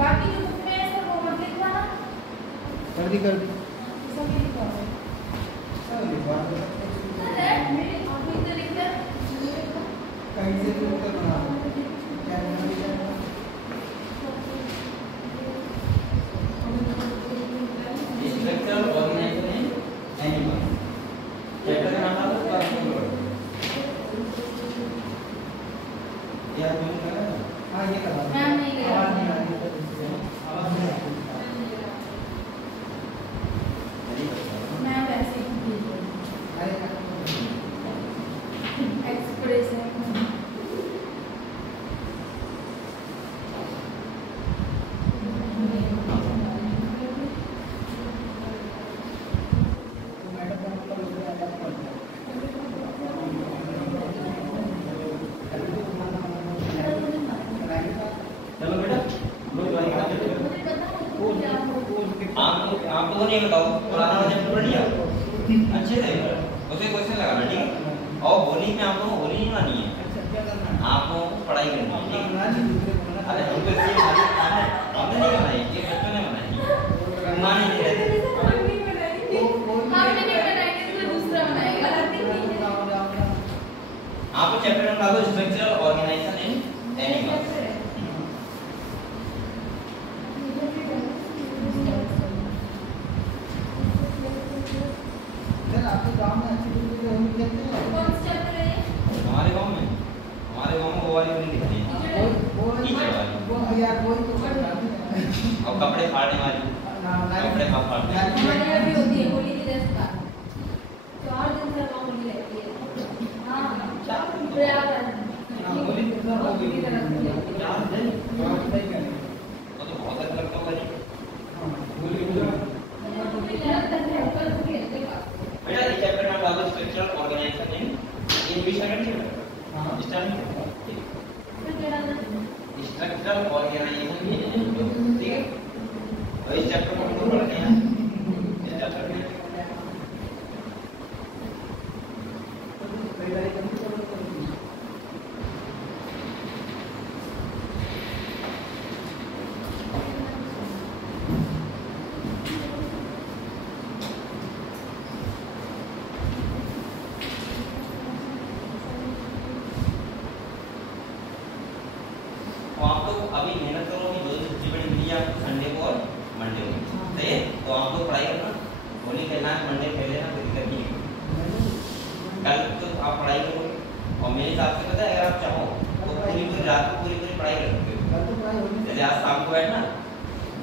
बाकी जो बुक में है सर वो मत लिखवाना। कर दी सब लिखवा दो। सब लिखवा दो। अरे मेरे आप इधर लिख दे। कहीं से भी उत्तर बना क्या स्ट्रक्चर ऑर्गेनाइजेशन एनिमल चैप्टर का नाम था क्या तुम कर रहे हो? हां ये करा मैम नहीं गया। आवाज नहीं आ रही आवाज नहीं आ रही मैं वैसे ही अरे एक्सप्रेशन चलो बेटा लो आप तो नहीं बताओ पुराना चैप्टर पढ़ लिया अच्छे से उसे क्वेश्चन लगाना ठीक है और होली में आपको होली नहीं मानी है अच्छा क्या करना है आपको पढ़ाई करनी है ठीक है दूसरे को ना अरे हमको इसलिए हमने नहीं बनाई ये बच्चों ने बनाई मानी नहीं रहती हमने नहीं बनाई तो दूसरा बनाएगा। आपको चैप्टर नंबर ला दो structural organization in animals sir आपके गांव में अच्छी दूसरी होली खेलते हैं कौन सा चैप्टर है ये? हमारे गांव में वो वाली होली दिखती है कीचड़ वाली वो यार कोई तो बताते हैं और कपड़े फाड़ने वाली कपड़े फाड़ने हमारे यहाँ भी होती है होली की जैसे का 4 दिन तक होली रहती है। हाँ प्रयागराज होली के साथ होली की तरह चार दिन सही कह रहे हैं वो तो बहुत अच्छा लगता होगा जी होली पूरा बेटा ये चैप्टर नंबर ला दो structural organization in English second chapter हां starting structural organization in animals ठीक है और इस चैप्टर को हम लोग पढ़ते हैं इस चैप्टर में तो आप लोग अभी मेहनत करो कि जो सब्जी बड़ी मिली है आपको संडे को और मंडे को सही है तो आप लोग पढ़ाई करना होली खेलना है मंडे खेल लेना कोई दिक्कत नहीं है कल तो आप पढ़ाई करोगे और मेरे हिसाब से पता है अगर आप चाहो तो पूरी रात को पूरी पढ़ाई कर सकते हो कल तो पढ़ाई होगी जैसे आज शाम को बैठना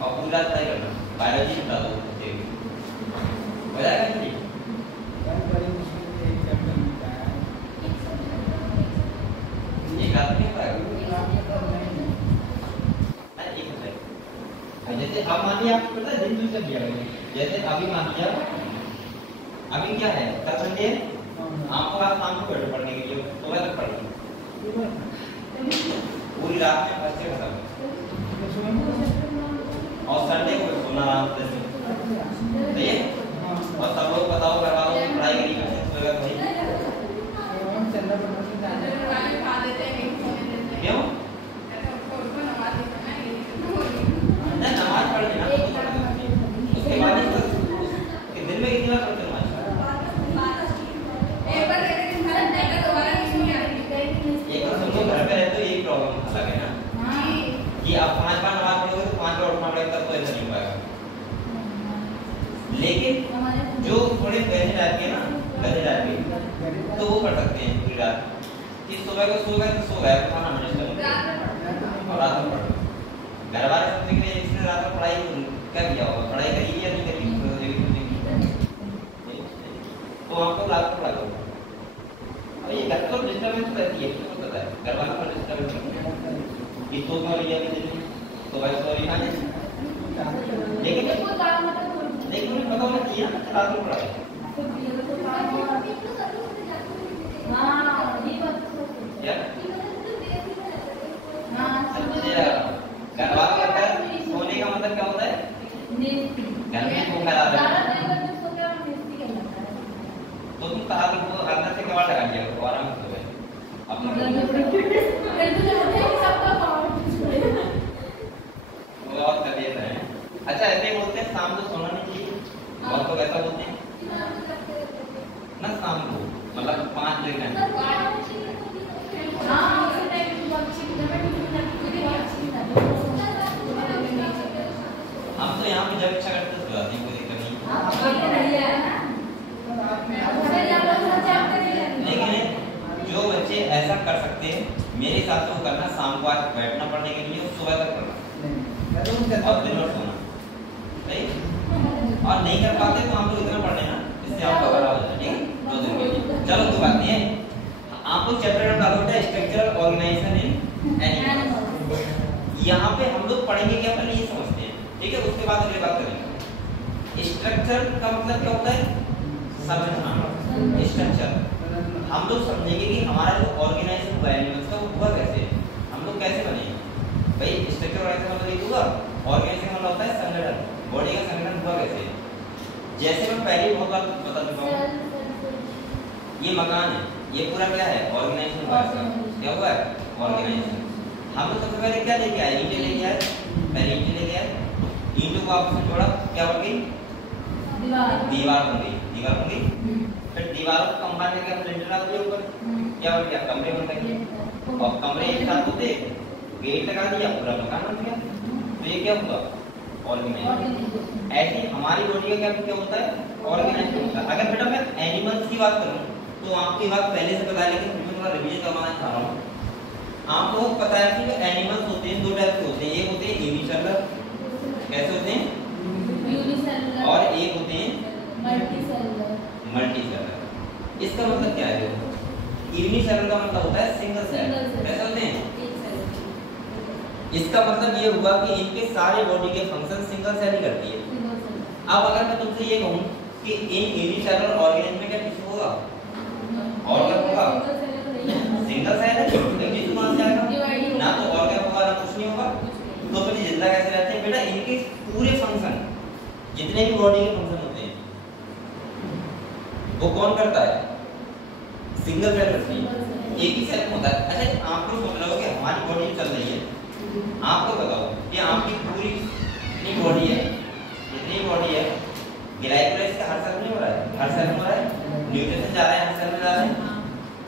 और पूरी रात पढ़ाई करना बायोलॉजी बता दो हो जाएगा कि नहीं कल बड़ी मुश्किल से एक चैप्टर मिलता है एक आदमी नहीं पाएगा जैसे अब मान लिया आपको पता है दिन दूसरा दिया गया जैसे अभी मान लिया अभी क्या है कल संडे आपको आज शाम को बैठो पढ़ने के लिए सुबह तक पढ़ो पूरी रात में फर्स्ट खत्म और संडे को सोना आराम से सही है और सब लोग बताओ घर वालों की पढ़ाई करी सुबह भाई क्यों नमाज पढ़ लेना उसके बाद दिन में कितनी बार पढ़ते हो एक बार तुम लोग घर पे रहते हो यही प्रॉब्लम अलग है ना कि आप 5 बार नमाज पढ़ोगे तो 5 बार उठना पड़ेगा तब तो ऐसा नहीं पाएगा लेकिन जो थोड़े पहले रात के ना गधे रात के तो वो पढ़ सकते हैं पूरी रात कि सुबह को सो गए तो सो गए खाना मैनेज करो और रात में पढ़ो घर वाले सब देख रहे हैं इसने रात में पढ़ाई कर लिया होगा पढ़ाई करी या नहीं करी तो आपको रात को पढ़ा दो अब ये घर पर डिस्टर्बेंस रहती है किसको पता है घर वालों पर डिस्टर्बेंस कि तो क्यों लिया कि तो भाई सॉरी ना लेकिन उन्हें पता होना चाहिए ना रात में पढ़ाई घर वाले सोने का मतलब क्या होता है घर में सो कर आ रहे तो तुम कहा कि वो अंदर से कबाड़ लगा दिया तो आराम से सोए बहुत कर लेते हैं। अच्छा ऐसे बोलते हैं शाम को सोना नहीं चाहिए, बहुत लोग ऐसा बोलते हैं ना, शाम को मतलब 5 बजे का हम तो यहाँ पे जब इच्छा करते हैं सुलाते हैं, कोई दिक्कत नहीं। लेकिन जो बच्चे ऐसा कर सकते हैं मेरे हिसाब से वो करना शाम को आज बैठना पढ़ने के लिए और सुबह तक पढ़ना और दिन भर सोना, सही। और नहीं कर पाते तो हम लोग इतना पढ़ लेना, इससे आपका बड़ा हो जाए, ठीक है 2 दिन के लिए। चलो कोई बात नहीं है, आपको चैप्टर नंबर डालो बेटा स्ट्रक्चरल ऑर्गेनाइजेशन इन एनिमल्स। यहाँ पे हम लोग पढ़ेंगे क्या, पहले ये समझते हैं, ठीक है, उसके बाद अगली बात करेंगे। स्ट्रक्चर का मतलब क्या होता है, संरचना। स्ट्रक्चर हम लोग समझेंगे कि हमारा जो ऑर्गेनाइजेशन हुआ एनिमल्स का वो हुआ कैसे, हम लोग कैसे बने भाई। स्ट्रक्चर ऑर्गेनाइजेशन मतलब ये हुआ, ऑर्गेनाइजेशन मतलब होता है संगठन, बॉडी का संगठन हुआ कैसे। जैसे मैं पहले बहुत बार बता चुका हूँ, ये मकान है, ये पूरा क्या है, ऑर्गेनाइजेशन हुआ है। क्या हुआ है, ऑर्गेनाइजेशन। हम लोग सबसे पहले क्या लेके आए, ईंटें लेके आए, पहले ईंटें लेके आए, ईंटों को आपस में जोड़ा, क्या बन गई, दीवार बन गई, दीवार बन गई। फिर दीवारों को कंबाइन करके हम लिंटर डाल दिया ऊपर, क्या बन गया, कमरे बन गए। और कमरे एक साथ होते, गेट लगा दिया, पूरा मकान बन गया। तो ये क्या हुआ, ऑर्गेनाइजेशन। ऐसे हमारी बॉडी का क्या होता है, ऑर्गेनाइजेशन होता है। अगर बेटा मैं एनिमल्स की बात करूं तो आपकी बात पहले से पता है, लेकिन मैं थोड़ा रिवीजन करवाना चाह रहा हूं। आपको पता है कि जो एनिमल्स होते हैं 2 टाइप के होते हैं, एक होते हैं यूनिसेलुलर, कैसे होते हैं, यूनिसेलुलर, और एक होते हैं मल्टीसेलुलर। मल्टीसेलुलर इसका मतलब क्या है, यूनिसेलुलर का मतलब होता है सिंगल सेल, कैसे होते हैं। इसका मतलब ये हुआ कि इनके सारे बॉडी के फंक्शन सिंगल सेल ही करती है। अब अगर मैं तुमसे ये कहूं कि इन यूनिसेलुलर ऑर्गेनिज्म में क्या टिश्यू होगा, ऑर्गन होगा, सिंगल सेल है, टिश्यू कहां से आएगा, ना तो ऑर्गन होगा ना कुछ नहीं होगा। तो फिर जिंदा कैसे रहते हैं बेटा, इनके पूरे फंक्शन जितने भी बॉडी के फंक्शन होते हैं वो कौन करता है, सिंगल सेल करती है, एक ही सेल में होता है। अच्छा आप लोग सोच रहे हो कि हमारी बॉडी चल रही है, आपको बताओ कि आपकी पूरी जितनी बॉडी है, जितनी बॉडी है, ग्लाइकोलाइसिस का हर सेल में हो रहा है, हर सेल में हो रहा है, न्यूट्रिशन जा रहा है, हर सेल में जा रहा है,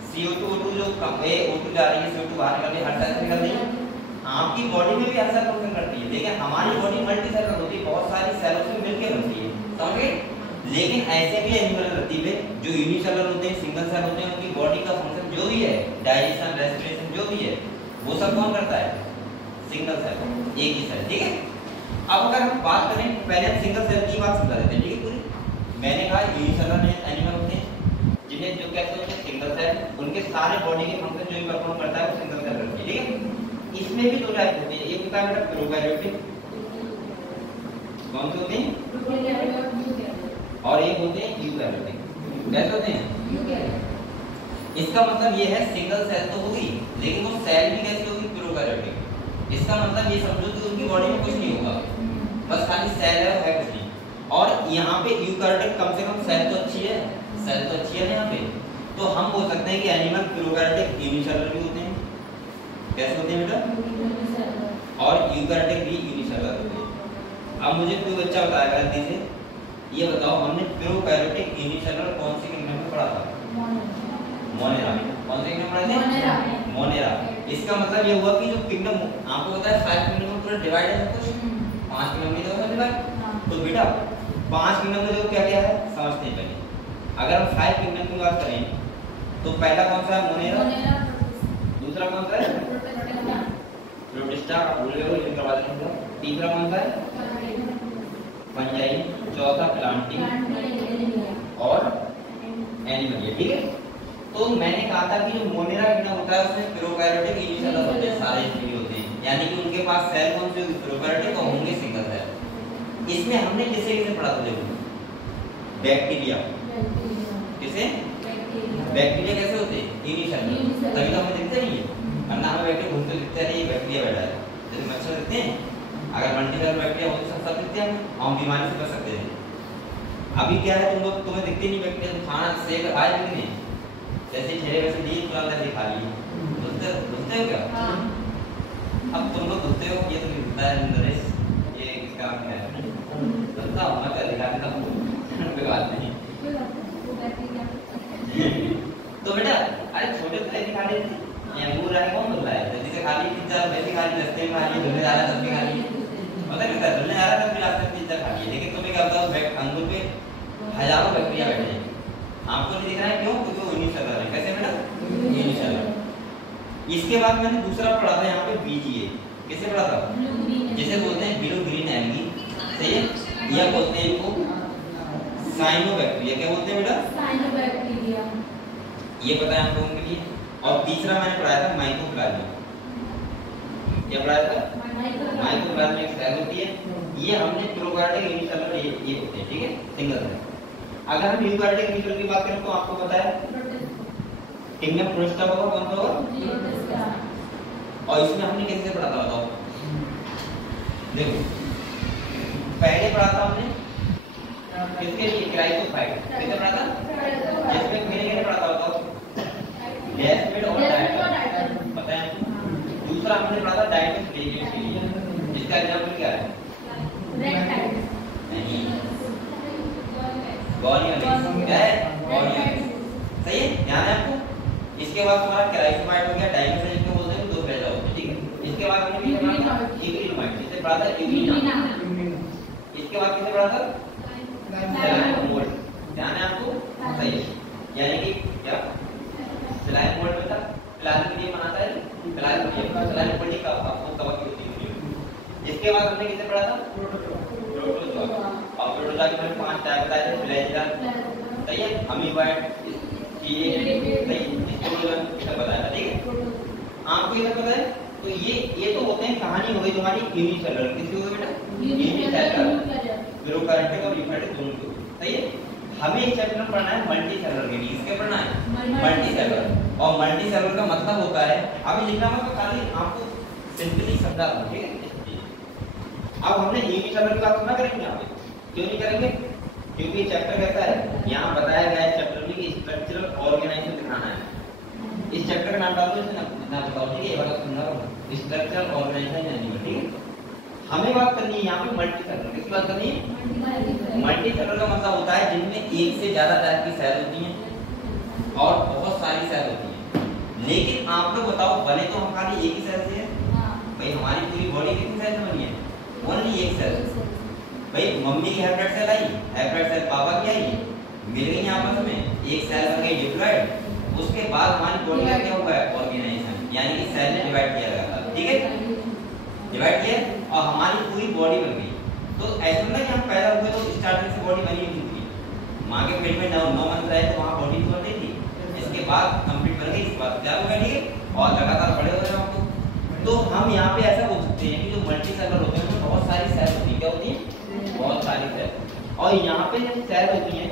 CO2 O2 जो कम है, O2 जा रही है, CO2 बाहर निकल रही है, हर सेल से निकल रही है। आपकी बॉडी में भी हर सेल फंक्शन करती है, लेकिन हमारी बॉडी मल्टी सेलुलर होती है, बहुत सारी सेलों से मिलकर बनती है, समझ गए। लेकिन ऐसे भी एनिमल तरतीब है जो यूनिसेलुलर होते हैं, सिंगल सेल होते हैं, उनकी बॉडी का फंक्शन जो भी है, डाइजेशन, रेस्पिरेशन जो भी है, वो सब कौन करता है, सिंगल सेल, एक ही सेल, ठीक है। अब अगर हम बात करें, पहले हम सिंगल सेल की बात समझा देते हैं, ठीक है पूरी। मैंने कहा यूनिसेलुलर एनिमल होते हैं जिन्हें जो कहते हैं सिंगल सेल, उनके सारे बॉडी के फंक्शन जो भी परफॉर्म करता है वो सिंगल सेल करती है, ठीक है। इसमें भी 2 टाइप होते हैं, एक होता है बेटा प्रोकैरियोटिक, कौन से होते हैं, और एक होते हैं यूकैरियोटिक, कैसे होते हैं। इसका मतलब ये है सिंगल सेल तो होगी, लेकिन वो सेल भी कैसी होगी, प्रोकैरियोटिक। इसका मतलब ये समझो कि उनकी बॉडी में कुछ नहीं होगा, बस खाली सेल है कुछ नहीं। और यहाँ पे यूकैरियोटिक कम से कम सेल तो अच्छी है, सेल तो अच्छी है ना यहाँ पे, तो हम बोल सकते हैं कि एनिमल प्रोकैरियोटिक यूनिसेलुलर भी होते हैं, कैसे होते हैं बेटा, और यूकैरियोटिक भी यूनिसेलुलर होते हैं। अब मुझे कोई बच्चा बताएगा गलती से, ये बताओ हमने प्रोकैरियोटिक यूनिसेलुलर कौन सी किंगडम में पढ़ा था, मोनेरा। कौन सी किंगडम पढ़ा था, मोनेरा। इसका मतलब ये हुआ कि जो किंगडम आपको पता है 5 किंगडम में पूरा डिवाइड है सब कुछ, 5 किंगडम में तो डिवाइड। तो बेटा 5 किंगडम में जो क्या क्या है समझते हैं पहले। अगर हम 5 किंगडम की बात करें तो पहला कौन सा है, मोनेरा, दूसरा कौन सा है, प्रोटिस्टा, तीसरा कौन सा है, फंजाई, चौथा प्लांटिंग और एनिमल, ठीक है। तो मैंने कहा था कि जो मोनेरा किंगडम होता है उसमें प्रोकैरियोटिक यूनिसेलुलर होते हैं, सारे जीव होते हैं, यानी कि उनके पास सेल कौन से होंगे, प्रोकैरियोटिक और होंगे सिंगल सेल। इसमें हमने किसे किसे पढ़ा था, देखो बैक्टीरिया, किसे, बैक्टीरिया कैसे होते हैं, यूनिसेलुलर, तभी तो हमें दिखते नहीं है, वरना हमें बैक्टीरिया घूमते दिखते नहीं, बैक्टीरिया बैठा है, जैसे मच्छर दिखते हैं, अगर मल्टीसेलुलर बैक्टीरिया होते सब दिखते हैं, हम बीमारी से बच सकते हैं। अभी क्या है, तुम लोग तुम्हें दिखते नहीं बैक्टीरिया, तो खाना सेक आए भी नहीं, जैसे ठेले वैसे लिए तुरंत ऐसे खा लिए, घुसते हो क्या, अब तुम लोग घुसते हो, ये तो दिखता है नरेश, बताओ मैं कर दिखा देता हूँ कोई बात नहीं। तो बेटा अरे छोटे तो दिखा देते ये अंगूर है कौन बोल रहा है जैसे खाली पिज्जा वैसे खाली रास्ते में खाली धुलने जा रहा है सबके खाली पता नहीं क्या धुलने जा रहा है तब भी रास्ते में पिज्जा खा लिया लेकिन तुम्हें क्या बताओ अंगूर पे हजारों बैक्टीरिया बैठे हैं आपको नहीं दिख रहा है क्यों क्योंकि वो यूनिसेलुलर है कैसे बेटा यूनिसेलुलर। इसके बाद मैंने दूसरा पढ़ा था यहाँ पे बीजीए कैसे पढ़ा था जिसे बोलते हैं ब्लू ग्रीन एल्गी सही है या बोलते हैं इनको साइनोबैक्टीरिया क्या बोलते हैं बेटा साइनोबैक्टीरिया ये पता है आप लोगों के लिए। और तीसरा मैंने पढ़ाया था माइकोप्लाज्मा क्या पढ़ाया था माइकोप्लाज्मा एक सेल होती है ये हमने प्रोकार्योटिक यूनिसेलुलर ये होते हैं ठीक है सिंगल सेल। अगर हम यूकार्योटिक यूनिसेलुलर की बात करें तो आपको पता है किंगडम प्रोटिस्टा होगा कौन सा होगा और इसमें हमने कैसे पढ़ा था बताओ देखो पहले पढ़ा था हमने किसके लिए क्राइकोफाइट कैसे पढ़ा था इसमें मैंने पढ़ा था बताओ गैसमेट और डायटम पता है दूसरा हमने पढ़ा था डायटम प्लेगियम के लिए इसका एग्जांपल क्या है नहीं गॉनियम क्या है गॉनियम सही है ध्यान है आपको। इसके बाद तुम्हारा क्राइकोफाइट हो गया डायटम जिसको बोलते हैं दो फैला होते हैं ठीक है। इसके बाद हमने क्या पढ़ा था इग्रीनोमाइट इसे पढ़ा था इग्रीना इसके बाद किसे पढ़ा था सलाइन मोल्ड ध्यान है आपको सही है यानी कि क्या सलाइन मोल्ड में था प्लाज्मा के लिए बनाता है सलाइन मोल्ड का आपको कवर की होती है। इसके बाद हमने किसे पढ़ा था प्रोटोजोआ और प्रोटोजोआ के में 5 टाइप बताए थे फ्लैजिला सही है अमीबाइड ये सही इसको बताया था ठीक है। आपको ये पता है तो ये तो होते हैं कहानी हो गई तुम्हारी यूनिसेलुलर किसकी हो गई बेटा यूनिसेलुलर प्रोकार्योटिक और यूकार्योटिक दोनों की सही है। हमें एक चैप्टर पढ़ना है मल्टीसेलुलर के लिए इसके पढ़ना है मल्टीसेलुलर और मल्टीसेलुलर का मतलब होता है अभी लिखना मतलब खाली आपको सिंपली समझा दूं ठीक है। अब हमने यूनिसेलुलर की बात ना करेंगे यहाँ पे क्यों नहीं करेंगे क्योंकि चैप्टर कहता है यहाँ बताया गया है चैप्टर में कि स्ट्रक्चरल ऑर्गेनाइजेशन दिखाना है। इस चैप्टर का नाम डाल दो इसमें ना बताओ ठीक है ये बात सुनना स्ट्रक्चरल ऑर्गेनाइजेशन एनिमल ठीक है। हमें बात करनी है यहाँ पे मल्टीसेलुलर किसकी बात करनी है मल्टीसेलुलर का मतलब होता है जिनमें एक से ज्यादा टाइप की सेल होती हैं और बहुत सारी सेल होती हैं। लेकिन आप लोग बताओ बने तो हम खाली एक ही सेल से है भाई हमारी पूरी बॉडी कितनी सेल से बनी है ओनली एक सेल भाई मम्मी की हैप्लॉइड सेल आई हैप्लॉइड सेल पापा की आई मिल गई आपस में एक सेल बन गई डिप्लॉइड उसके बाद हमारी बॉडी का क्या हुआ है ऑर्गेनाइजेशन यानी कि सेल ने डिवाइड किया लगातार ठीक है डिवाइड किया और हमारी पूरी बॉडी बन गई। तो ऐसा नहीं कि हम पैदा हुए तो स्टार्टिंग से बॉडी बनी हुई थी माँ के पेट में 9 मंथ रहे तो वहाँ बॉडी बन रही थी इसके बाद कंप्लीट बन गई इसके बाद क्या होगा ठीक है और लगातार बड़े हो रहे हैं आपको। तो हम यहाँ पे ऐसा बोल सकते हैं कि जो मल्टीसेलुलर होते हैं उसमें बहुत सारी सेल होती है क्या होती है बहुत सारी सेल और यहाँ पे जब सेल होती है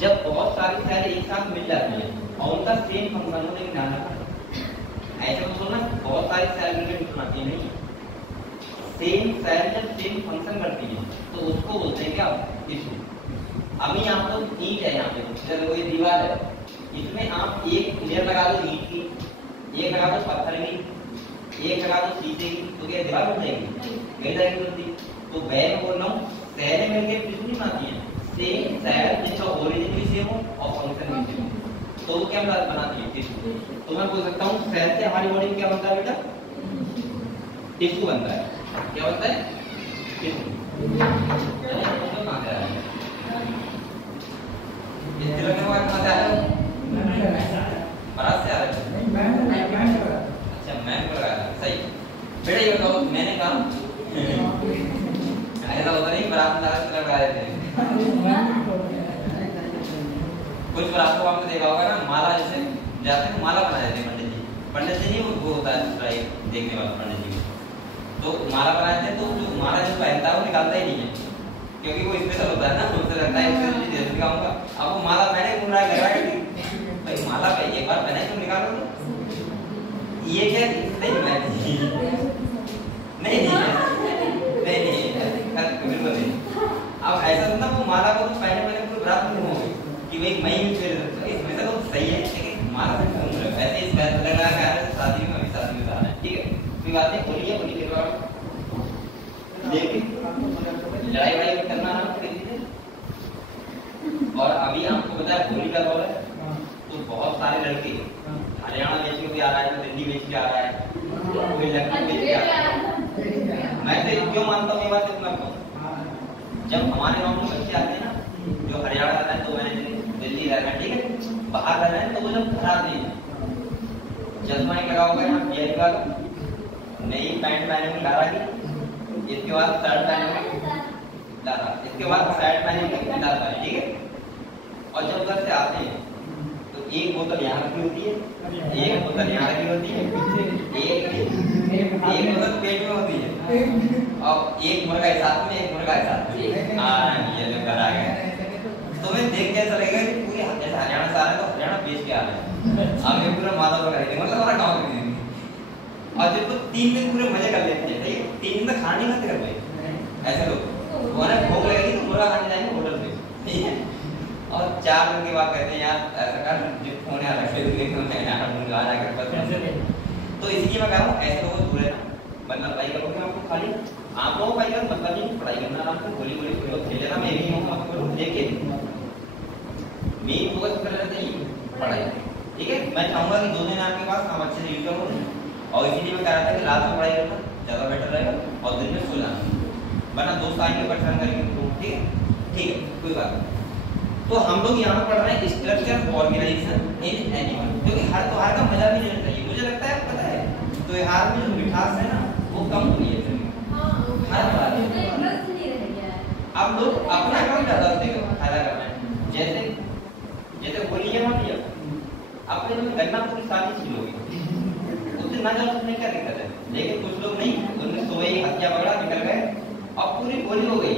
जब बहुत सारी सेल एक साथ मिल जाती है और उनका सेम फंक्शन होने की ध्यान रखना ऐसा तो बोलना बहुत सारी सेल मिलकर बनाती है नहीं सेम सेल जब सेम फंक्शन करती है तो उसको बोलते हैं क्या टिश्यू। अभी यहाँ तो ईंट है यहाँ पे चलो ये दीवार है इसमें आप एक लेयर लगा दो ईंट की एक लगा दो पत्थर की एक लगा दो शीशे की तो क्या दीवार बन जाएगी कई तरह की बनती। तो मैं बोल रहा हूँ सेल मिलकर टिश्यू नहीं बनाती है सेम सेल जिसका ओरिजिन भी सेम हो और फंक्शन भी सेम हो तो वो क्या बनाती है टिश्यू। तो मैं बोल सकता हूँ सेल से हमारी बॉडी में क्या बनता है बेटा टिश्यू बनता है क्या बनता है टिश्यू। इस तरह के बाद कहाँ से आ रहा है बारात से आ रहा है अच्छा मैं लगाया सही बेटा ये बताओ मैंने कहा ऐसा होता नहीं बारात में लगा देते हैं कुछ बारात को आपने देखा होगा ना माला जैसे जाते हैं माला बना देते हैं पंडित जी नहीं वो होता है देखने वाला पंडित जी तो माला बनाते हैं तो जो माला जो पहनता है वो निकालता ही नहीं है क्योंकि वो स्पेशल होता है ना उनसे लगता है स्पेशली दे दिखाऊंगा अब वो माला पहने घूम रहा है घर भाई माला पे एक बार पहने तुम निकालो ये क्या नहीं मैं नहीं बिल्कुल नहीं। अब ऐसा ना वो माला को तुम पहने पहने पूरी रात में घूमोगे कि भाई मैं ही फिर इसमें तो सही है लेकिन माला से घूम रहे हो ऐसे इस बात लगा रहा है शादी में अभी शादी में जाना है ठीक है कोई बात नहीं बोलिए बोलिए लेकिन लड़ाई वड़ाई करना आराम से देख लीजिए। और अभी आपको पता है होली का दौर है, तो बहुत सारे लड़के हरियाणा बेच के भी आ रहा है, तो दिल्ली बेच के आ रहा है, कोई लखनऊ बेच के आ रहा है। मैं तो क्यों मानता हूँ ये बात इतना को, जब हमारे गाँव में बच्चे आते हैं ना, जो हरियाणा रहता है, तो मैंने दिल्ली रहना है, ठीक है, बाहर रह रहे हैं, तो वो जब घर आते हैं चश्मा ही लगा होगा यहाँ पीआई का, नई पैंट पहने में लारा की, इसके बाद शर्ट पहने में लारा, इसके बाद शर्ट पहने में लारा, ठीक है। और जब घर से आते हैं तो एक बोतल यहाँ रखी होती है, एक बोतल यहाँ रखी होती है, एक बोतल पेट में होती है, और एक मुर्गा के साथ में, एक मुर्गा के साथ में। हाँ ये लोग घर आ गए। तुम्हें देख के ऐसा लगेगा कि पूरी जैसे हरियाणा से आ रहे हैं तो हरियाणा बेच के आ रहे हैं, आगे पूरा माता को करेंगे, मतलब हमारा गाँव में देंगे। और जब तो 3 दिन पूरे मजे कर लेते हैं, ठीक है, 3 दिन तक खाना नहीं खाते कर भाई ऐसे लोग, उन्हें भूख लगेगी तो मुर्गा खाने जाएंगे होटल पे, ठीक है। और 4 दिन के बाद कहते हैं यार ऐसा कर जो फोन यार रख ले यार मुर्गा आ जाकर बस। तो इसीलिए मैं कह रहा हूँ ऐसे लोगों दूर है ना, मतलब पढ़ाई करोगे आपको खाली आप लोगों का मतलब नहीं पढ़ाई करना, आपको गोली गोली खेल लेना, मैं भी हूँ आपको लेके मेन फोकस कर लेते हैं पढ़ाई, ठीक है। मैं चाहूंगा कि 2 दिन आपके पास हम अच्छे रिव्यू करोगे, और इसीलिए मैं कह रहा था कि रात में पढ़ाई करना ज़्यादा बेटर रहेगा और दिन में सो जाना, वरना दोस्त आएंगे परेशान करेंगे, ठीक है, ठीक है, कोई बात नहीं। तो हम लोग यहाँ पढ़ रहे हैं स्ट्रक्चर ऑर्गेनाइजेशन इन एनिमल, क्योंकि हर त्योहार का मजा भी लेना चाहिए। मुझे लगता है पता है त्योहार में जो मिठास है ना वो कम हो रही है हर त्योहार में। अब लोग अपना काम ज़्यादा फायदा कर रहे हैं, जैसे होली है मान लिया, अपने में गन्ना पूरी सारी चीज होगी उससे ना जाओ, उसमें क्या दिक्कत है। लेकिन कुछ लोग नहीं, उनमें सोए हत्या पकड़ा निकल गए और पूरी होली हो गई,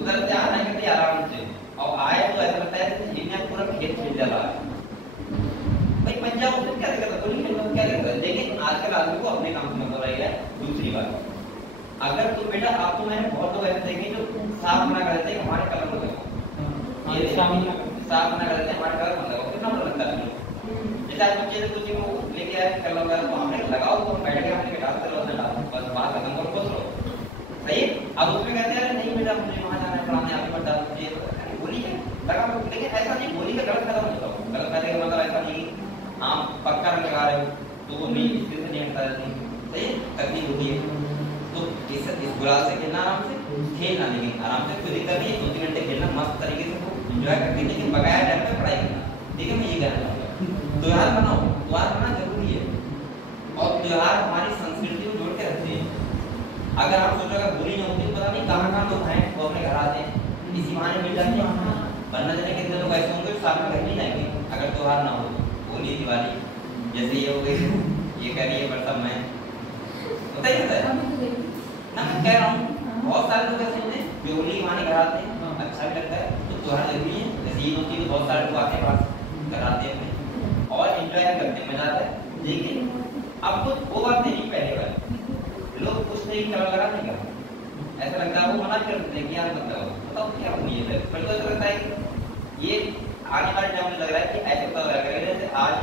उधर से आना करते आराम से, और आए तो ऐसा लगता है कि इन्हें पूरा खेत खेल जा रहा है भाई, पंजाब उसमें क्या दिक्कत है, होली खेलने में क्या दिक्कत है। लेकिन आजकल आदमी को अपने काम से मतलब रह गया है। दूसरी बात, अगर तो बेटा आप तो मैंने बहुत लोग ऐसे देखे जो साफ मना करते हैं हमारे कलर को देखो, ये साफ मना करते हैं हमारे कलर मतलब कितना बुरा लगता है। जैसे आज बच्चे से कुछ वो लेके आए कलर वगैरह तो हमने लगाओ तो बैठ के हमने डालते रहो ना डालो, बस बात खत्म करो, खुश रहो, सही है। अब उसमें कहते हैं नहीं बेटा मुझे वहां जाना है पढ़ाने, आप पर डाल दीजिए, होली है लगा। लेकिन ऐसा नहीं, होली का गलत फायदा मत उठाओ, गलत फायदे का मतलब ऐसा नहीं आप पक्का रंग लगा रहे हो तो वो नहीं इससे नहीं हटता, सही है, तकलीफ होती है। तो इस गुलाल से खेलना, आराम से खेलना, लेकिन आराम से कोई दिक्कत नहीं है, 2-3 घंटे खेलना मस्त तरीके से एंजॉय करके, लेकिन बगैर टाइम पे पढ़ाई करना, ठीक है। मैं ये कहना चाहूँगा त्योहार मनाओ, त्योहार मनाना जरूरी है, और त्योहार हमारी संस्कृति को जोड़ के रखते हैं। अगर आप सोचो अगर होली नहीं होती पता नहीं कहाँ कहाँ लोग हैं वो अपने घर आते हैं, इसी बहाने मिल जाते हैं, वरना जाने कितने लोग ऐसे होंगे साथ में घर नहीं जाएंगे अगर त्योहार ना हो। होली दिवाली जैसे ये हो गई, ये कह रही है पर सब मैं होता ही होता है ना, मैं कह रहा हूँ बहुत सारे लोग ऐसे होते हैं जो होली माने घर आते हैं, अच्छा भी लगता है, तो त्योहार जरूरी है। जैसे ईद होती है तो बहुत सारे लोग आते हैं पास घर आते हैं और एंजॉय करते हैं, मजा आता है। लेकिन अब तो वो बात नहीं, पहले वाले लोग कुछ नहीं कलर लगा नहीं करते, ऐसा लगता है वो मना कर देते हैं कि यार मतलब बताओ क्या हुई है। पहले तो ऐसा लगता है कि ये आने वाले टाइम में लग रहा है कि ऐसे पता लग रहा है जैसे आज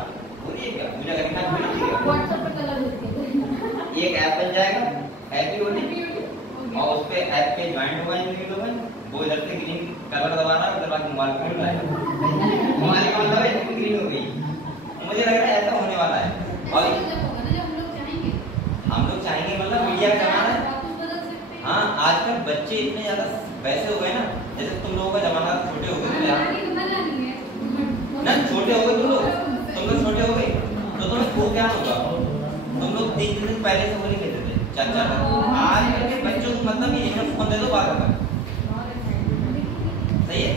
होली है क्या, मुझे लगता है व्हाट्सएप पर कलर होते एक ऐप बन जाएगा हैप्पी होली, और उस पे ऐप के ज्वाइंट हो जाएंगे लोग, वो इधर से ग्रीन कलर दबाना, उधर बाद मोबाइल पे लाएगा, हमारी मतलब है ग्रीन हो गई। मुझे लग रहा है ऐसा होने वाला है, और हम लोग चाहेंगे मतलब मीडिया का जमाना है। हाँ आजकल बच्चे इतने ज्यादा वैसे हो गए ना, जैसे तुम लोगों का जमाना छोटे हो गए ना, छोटे हो गए तुम लोग छोटे हो गए तो तुम्हें वो क्या होगा, तुम लोग 3 दिन पहले से होली खेलते थे चाचा। आज के बच्चों को मतलब ये इन्हें फोन दे दो बात कर, सही है।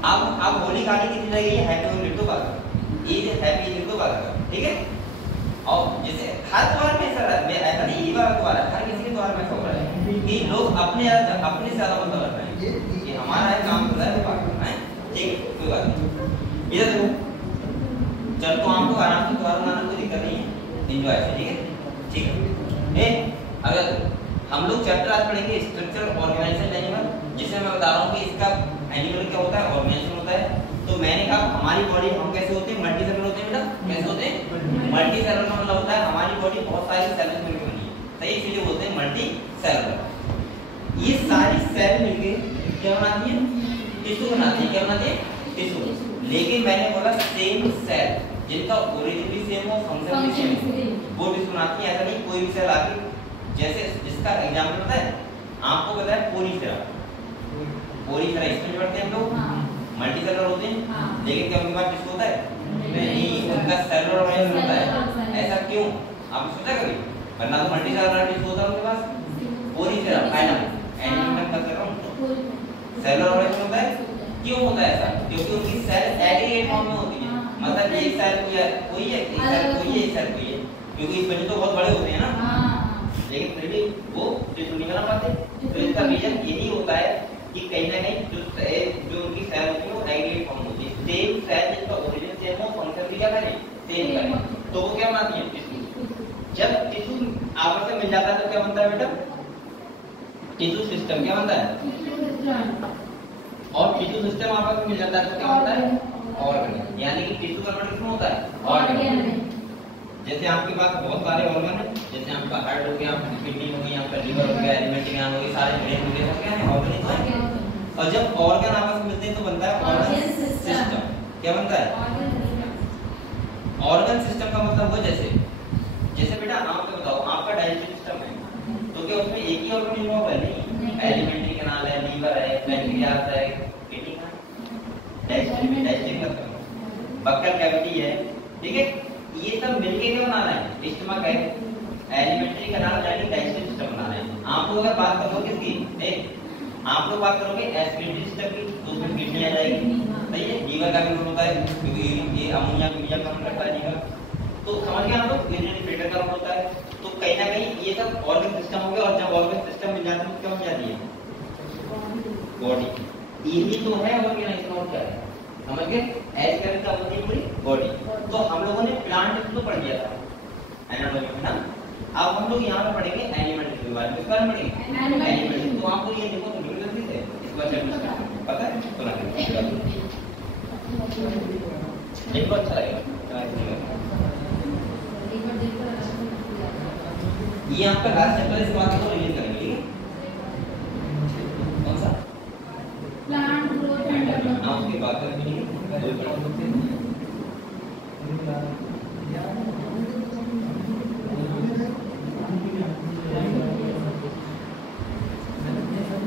अब होली खाने की दिन लगी है हैप्पी होली तो बात कर, ईद हैप्पी ईद तो बात कर, ठीक है। और जैसे हर त्योहार में ऐसा नहीं ये बात त्योहार है, हर किसी के त्योहार में ऐसा हो रहा है कि लोग अपने से ज्यादा मतलब रख रहे हैं कि हमारा है काम कर रहा है तो बात करना है, ठीक है, कोई बात नहीं। इधर देखो चल तो आपको आराम से त्योहार मनाना कोई दिक्कत नहीं है, एंजॉय से, ठीक है, ठीक है। अगर हम लोग चैप्टर आज पढ़ेंगे स्ट्रक्चर ऑर्गेनाइजेशन एनिमल, जिसमें मैं बता रहा हूँ कि इसका एनिमल क्या होता है, ऑर्गेनाइजेशन होता है। तो मैंने कहा हमारी बॉडी हम कैसे होते हैं, मल्टी सेलुलर होते हैं बेटा, कैसे होते हैं, मल्टी सेलुलर का मतलब होता है हमारी बॉडी बहुत सारी सेल्स मिलकर बनी है, सही, इसीलिए बोलते हैं मल्टी सेलुलर। ये सारी सेल मिलके क्या बनाती है? टिश्यू बनाती है। क्या बनाती है? टिश्यू। लेकिन मैंने बोला सेम सेल जिनका ओरिजिन भी सेम हो, फंक्शन भी सेम हो, वो टिश्यू बनाती है। ऐसा नहीं कोई भी सेल आके, जैसे जिसका एग्जांपल पता है आपको, पता है पोरीफेरा। पोरीफेरा इसमें पढ़ते हैं हम लोग, मल्टी सेलुलर होते हैं, लेकिन क्या उनके पास टिश्यू होता है? नहीं, उनका सेलुलर ऑर्गेनिज्म होता है। ऐसा क्यों? आपने सोचा कभी? वरना तो मल्टी सेलुलर टिश्यू होता है उनके पास। पोरीफेरा फाइनल एनिमल में कर रहा हूं, सेलुलर ऑर्गेनिज्म होता है। क्यों होता है ऐसा? क्योंकि उनकी सेल एग्रीगेट फॉर्म में होती है। मतलब एक सेल कोई है, एक सेल कोई है, एक सेल कोई है, क्योंकि इसमें तो बहुत बड़े होते हैं ना, लेकिन फिर भी वो टिश्यू नहीं बना पाते। तो इसका रीजन यही होता है कि कहीं ना कहीं जो उनकी सेल होती है वो एग्रीगेट फॉर्म होती है। सेम सेल जिसका ओरिजिन सेम हो, फंक्शन भी क्या करे? सेम करे, तो वो क्या बनाती है? टिश्यू। जब टिश्यू आपस में मिल जाता है तो क्या बनता है बेटा? Tissue system. क्या बनता है? और टिश्यू सिस्टम आपस में मिल जाता है तो क्या होता है? ऑर्गन। यानी कि टिश्यू कन्वर्ट किसमें होता है? ऑर्गन। जैसे आपके पास बहुत सारे ऑर्गन है, जैसे आपका हार्ट हो गया, आपकी किडनी हो गई, आपका लिवर हो गया, एलिमेंट्री ग्लैंड हो गई, सारे ब्रेन हो गए, सब क्या है? ऑर्गन ही तो है। और जब ऑर्गन आपस में मिलते हैं तो बनता है ऑर्गन सिस्टम। क्या बनता है? ऑर्गन सिस्टम का मतलब वो जैसे बेटा आप बताओ, आपका डाइजेस्टिव सिस्टम है तो क्या उसमें एक ही ऑर्गन इन्वॉल्व है? नहीं, एलिमेंट्री कैनाल है, लीवर है, पैंक्रियास है, किडनी है, डाइजेस्टिव करता बक्कल कैविटी है, ठीक है। ये सब मिलके क्या बना रहे हैं? स्टमक है, एलिमेंट्री कैनाल यानी डाइजेस्टिव सिस्टम बना रहे हैं। आप लोग अगर बात करोगे किसकी? आप लोग बात करोगे एस्पिरेटरी सिस्टम की, तो उसमें किडनी आ जाएगी, सही है। लीवर का भी रोल होता है, क्योंकि ये अमोनिया यूरिया कम करता है लीवर, तो समझ गए आप लोग? यूरिनरी फिल्टर का रोल होता है। तो कहीं ना कहीं ये सब ऑर्गन सिस्टम हो गया, और जब ऑर्गन सिस्टम मिल जाता है तो क्या हो जाती है? बॉडी। यही तो है ऑर्गेनाइजेशन, और क्या है? समझ गए? एज कर का होती है पूरी बॉडी। तो हम लोगों ने प्लांट तो पढ़ लिया था एनाटॉमी में ना, अब हम लोग यहाँ पे पढ़ेंगे एनिमल के बारे में। क्या पढ़ेंगे? एनिमल। तो आपको ये देखो तो बिल्कुल ठीक है, इसको अच्छा पता है, सुना देखो, अच्छा लगेगा। ये आपका लास्ट चैप्टर, इस बात को रिवीजन करेंगे, ठीक है? कौन सा? Plant growth and development. ना उसके बाद करेंगे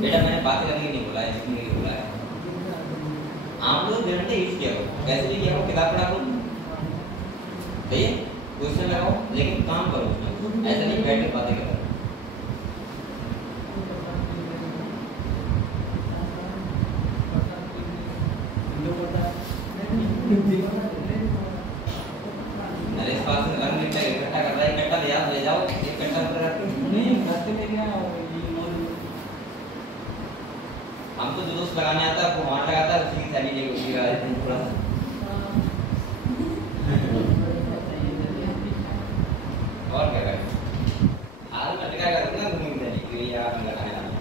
बेटा, मैंने बात करने के नहीं बोला है, इसलिए नहीं बोला है। आप लोग जनरली यूज किया करो, कैसे भी किया करो, किताब पढ़ा करो, सही है, क्वेश्चन लगाओ, लेकिन काम करो उसमें, ऐसा नहीं बैठ के बातें करो। अरे इस पास में रंग इकट्ठा कर रहा है, इकट्ठा ले जाओ, इकट्ठा कर रखो। नहीं, घर से ले गया और हमको जो दोस्त लगाने आता है, वो वहाँ लगाता है, उसी की थैली लेके उसी लगा देते हैं थोड़ा सा। और क्या करें? हाल में लगा करूँगा घूम के थैली कि यार लगाने आना।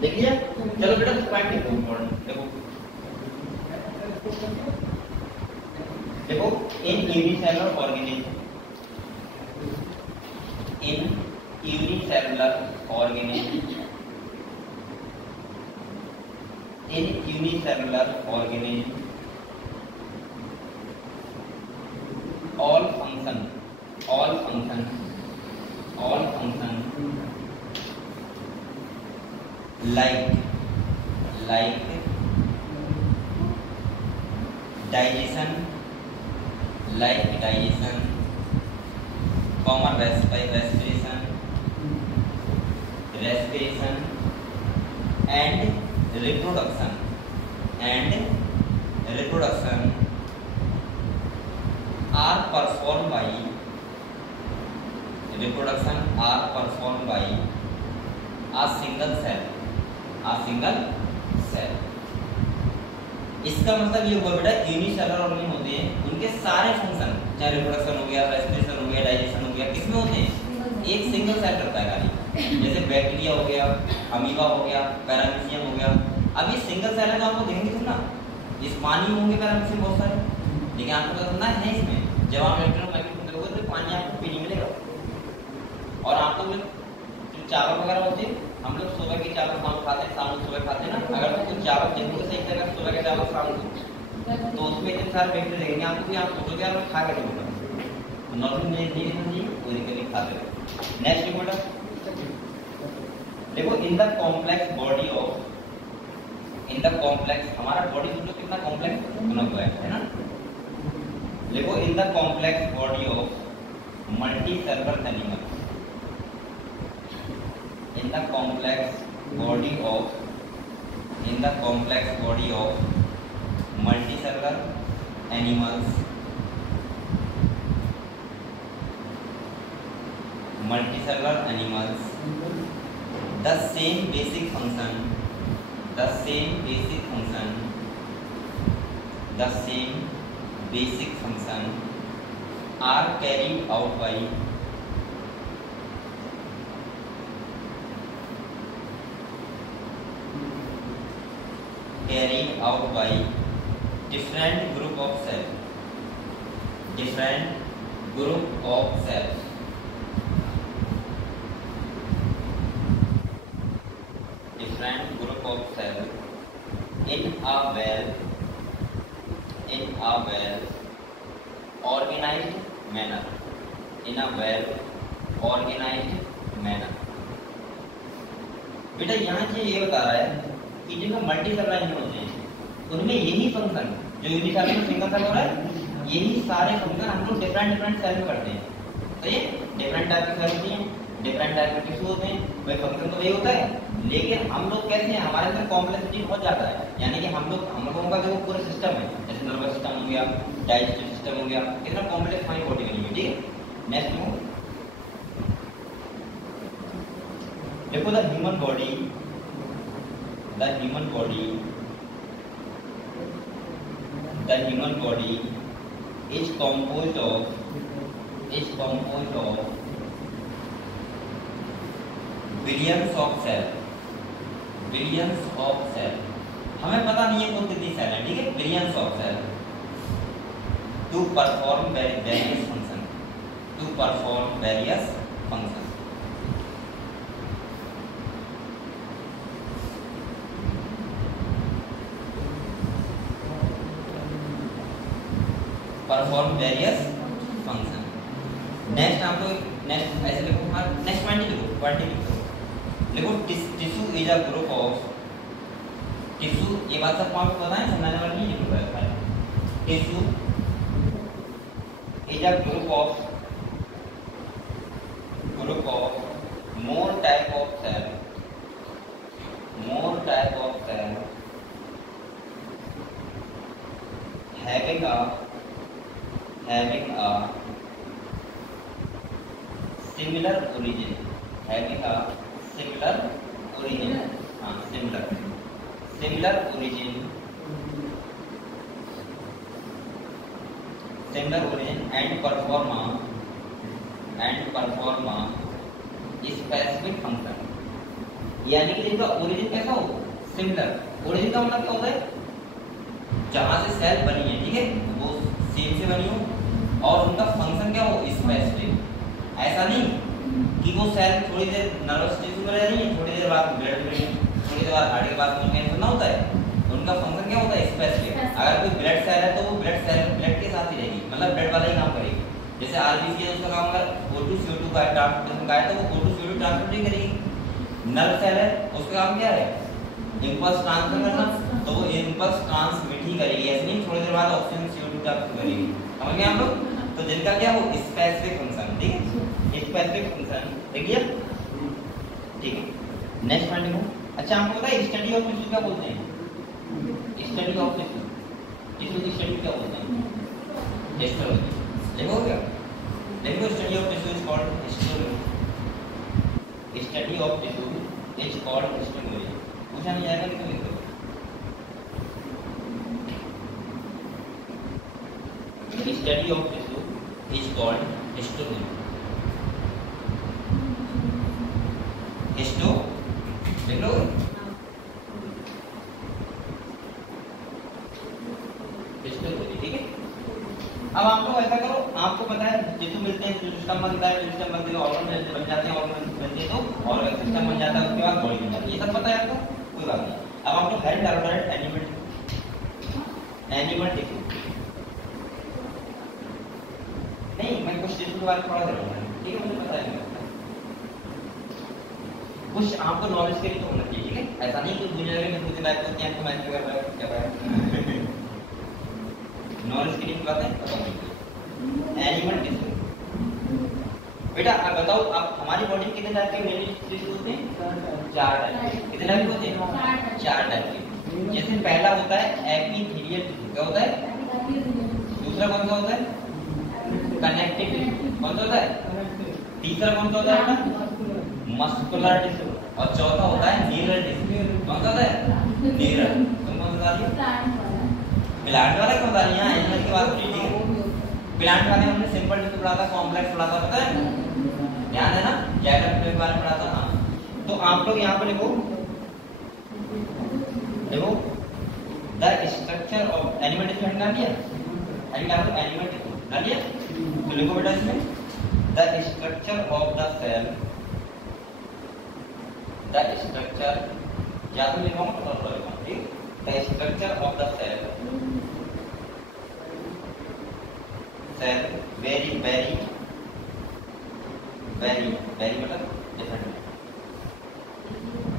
देखिए, चलो बेटा पॉइंट देखो, इम्पोर्टेंट देखो इन unicellular organism, in unicellular organism, in unicellular organism all function like digestion, common respiration and reproduction are performed by a single cell. इसका मतलब ये हुआ बेटा यूनिसेलुलर ऑर्गेनिज्म होते हैं, उनके सारे फंक्शन चाहे रिप्रोडक्शन हो गया, रेस्पिरेशन हो गया, डाइजेशन हो गया, किसमें होते हैं? एक सिंगल सेल करता है खाली। जैसे बैक्टीरिया हो गया, अमीबा हो गया, पैरामीशियम हो गया। अब ये सिंगल सेल है तो आपको देखेंगे तुम ना, इस पानी में होंगे पैरामीशियम बहुत सारे, लेकिन आपको पता करना है इसमें जब आप इलेक्ट्रॉन माइक्रोस्कोप देखोगे तो पानी आपको पीने मिलेगा। और आपको जो चावल वगैरह होते हैं, हम लोग सुबह के चावल शाम खाते हैं, शाम को सुबह खाते हैं ना, अगर तो कुछ चावल देखोगे सही तरह सुबह के चावल शाम को, तो उसमें इतने सारे बैक्टीरिया रहेंगे आपको, आप सोचोगे यार खा के देखोगे नॉर्मल नहीं देखना चाहिए, कोई दिक्कत नहीं, खाते रहो। नेक्स्ट रिपोर्टर देखो, in the complex body of, in the complex, हमारा बॉडी समझो कितना कॉम्प्लेक्स बना हुआ है ना। देखो, in the complex body of multi cellular animal, in the complex body of, in the complex body of multi cellular animals, multicellular animals, the same basic function, the same basic function, the same basic function are carried out by different group of cells, different group of cells, different group of cells in a well organized manner, in a well organized manner। बेटा यहाँ से ये बता रहा है कि जो multi cellular animal होते हैं उनमें यही फंक्शन जो यूनिसेलुलर सिंगल सेल हो रहा है, यही सारे फंक्शन हम लोग डिफरेंट सेल में करते हैं। तो ये डिफरेंट टाइप के सेल होती हैं, डिफरेंट टाइप के टिश्यू होते हैं, वही फंक्शन तो वही होता है। लेकिन हम लोग कैसे हैं, हमारे अंदर कॉम्प्लेक्सिटी बहुत ज्यादा है, यानी कि हम लोगों का जो पूरा सिस्टम है, जैसे नर्वस सिस्टम हो गया, डाइजेस्टिव सिस्टम हो गया, कितना कॉम्प्लेक्स हमारी बॉडी बनी हुई, ठीक है। नेक्स्ट देखो, the human body is composed of billions of cells। हमें पता नहीं है कौन कितनी सेल है, ठीक है, billions of cell to perform various function, next आप लोग नेक्स्ट ऐसे लिखो, नेक्स्ट क्वांटिटी लिखो, tissue is a group of, tissue, ये बात सब आपको पता है, समझाने वाली नहीं है। Tissue is a group of more type of cell having a similar origin, and perform a specific function। यानी कि इनका ओरिजिन कैसा हो, सिमिलर। ओरिजिन का मतलब क्या होता है, जहां से सेल बनी है, ठीक है, वो सेम से बनी हो, और उनका फंक्शन क्या हो, स्पेसिफिक। ऐसा नहीं कि वो सेल थोड़ी देर नर्वस टिश्यू में रह रही है, थोड़ी देर बाद ब्लड में, थोड़ी देर बाद हार्ट के बाद कैंसर ना होता है। उनका फंक्शन क्या होता है, स्पेसिफिक। अगर कोई ब्लड सेल है तो वो ब्लड के साथ ही रहेगी, मतलब ब्लड वाला ही काम करेगी। जैसे आरबीसी है, उसका काम अगर O2CO2 का ट्रांसपोर्टेशन का है तो वो O2CO2 ट्रांसपोर्ट नहीं करेगी। नर्व सेल है, उसका काम क्या है, इंपल्स ट्रांसफर करना, तो वो इंपल्स ट्रांसमिट ही करेगी, ऐसे नहीं थोड़ी देर बाद ऑक्सीजन CO2 ट्रांसफर करेगी। समझ गए हम लोग। तो जिनका क्या हो, स्पेसिफिक फंक्शन, ठीक है, स्पेसिफिक फंक्शन, ठीक है, ठीक है। नेक्स्ट पॉइंट देखो। अच्छा, आपको पता है स्टडी ऑफ टिश्यू क्या बोलते हैं, स्टडी ऑफ टिश्यू की स्टडी क्या बोलते हैं, हिस्टोलॉजी। देखो क्या, देखो, study of tissue is called histology, study of tissue is called histology. पूछा नहीं जाएगा, लिखो लिखो, study of tissue is called histology. Histo देख लो, हिस्टोलॉजी, ठीक है। अब आप लोग ऐसा करो, आपको पता है टिश्यू मिलते हैं, सिस्टम बनता है, सिस्टम बनते हैं ऑर्गन बन जाते हैं, ऑर्गन बनते हैं तो ऑर्गन सिस्टम बन जाता है, उसके बाद बॉडी बन जाती है। ये सब पता है आपको, कोई बात नहीं। अब आप लोग हेड डायरेक्ट एनिमल टिश्यू नहीं, मैं कुछ टिश्यू के बारे में पढ़ा रहा हूँ, ठीक है, मुझे पता है, कुछ आपको नॉलेज के लिए तो होना चाहिए, ठीक है। ऐसा नहीं कि दुनिया में दूसरी टाइप होती है, आपको मैच कर रहा है क्या है नॉलेज के लिए बात है, पता नहीं। एनिमल टिश्यू बेटा आप बताओ, आप हमारी बॉडी में कितने टाइप के मेल टिश्यू होते हैं? 4 टाइप। कितने टाइप के होते हैं? 4 टाइप के। जैसे पहला होता है एपिथेलियल टिश्यू, क्या होता है? दूसरा कौन सा होता है? कनेक्टिव टिश्यू, कौन सा होता है? तीसरा कौन सा होता है? मस्कुलर टिश्यू, और चौथा होता है न्यूरल टिश्यू, कौन सा होता है? न्यूरल। तुम कौन सा बता प्लांट वाला कौन सा? यहाँ एनिमल की बात की, ठीक है। प्लांट वाले हमने सिंपल टिश्यू पढ़ा था, कॉम्प्लेक्स पढ़ा था, पता है? ध्यान है ना, जाइलम के बारे में पढ़ा था। हाँ, तो आप लोग यहाँ पे लिखो, देखो the structure of animal tissue डाल दिया, एनिमल टिश्यू डाल दिया, तो लिखो बेटा इसमें the structure of the cell, the structure, या तो लिखवाऊँ तो थोड़ा लिखवाऊँ, ठीक। The structure of the cell, cell very very very very मतलब डिफरेंट,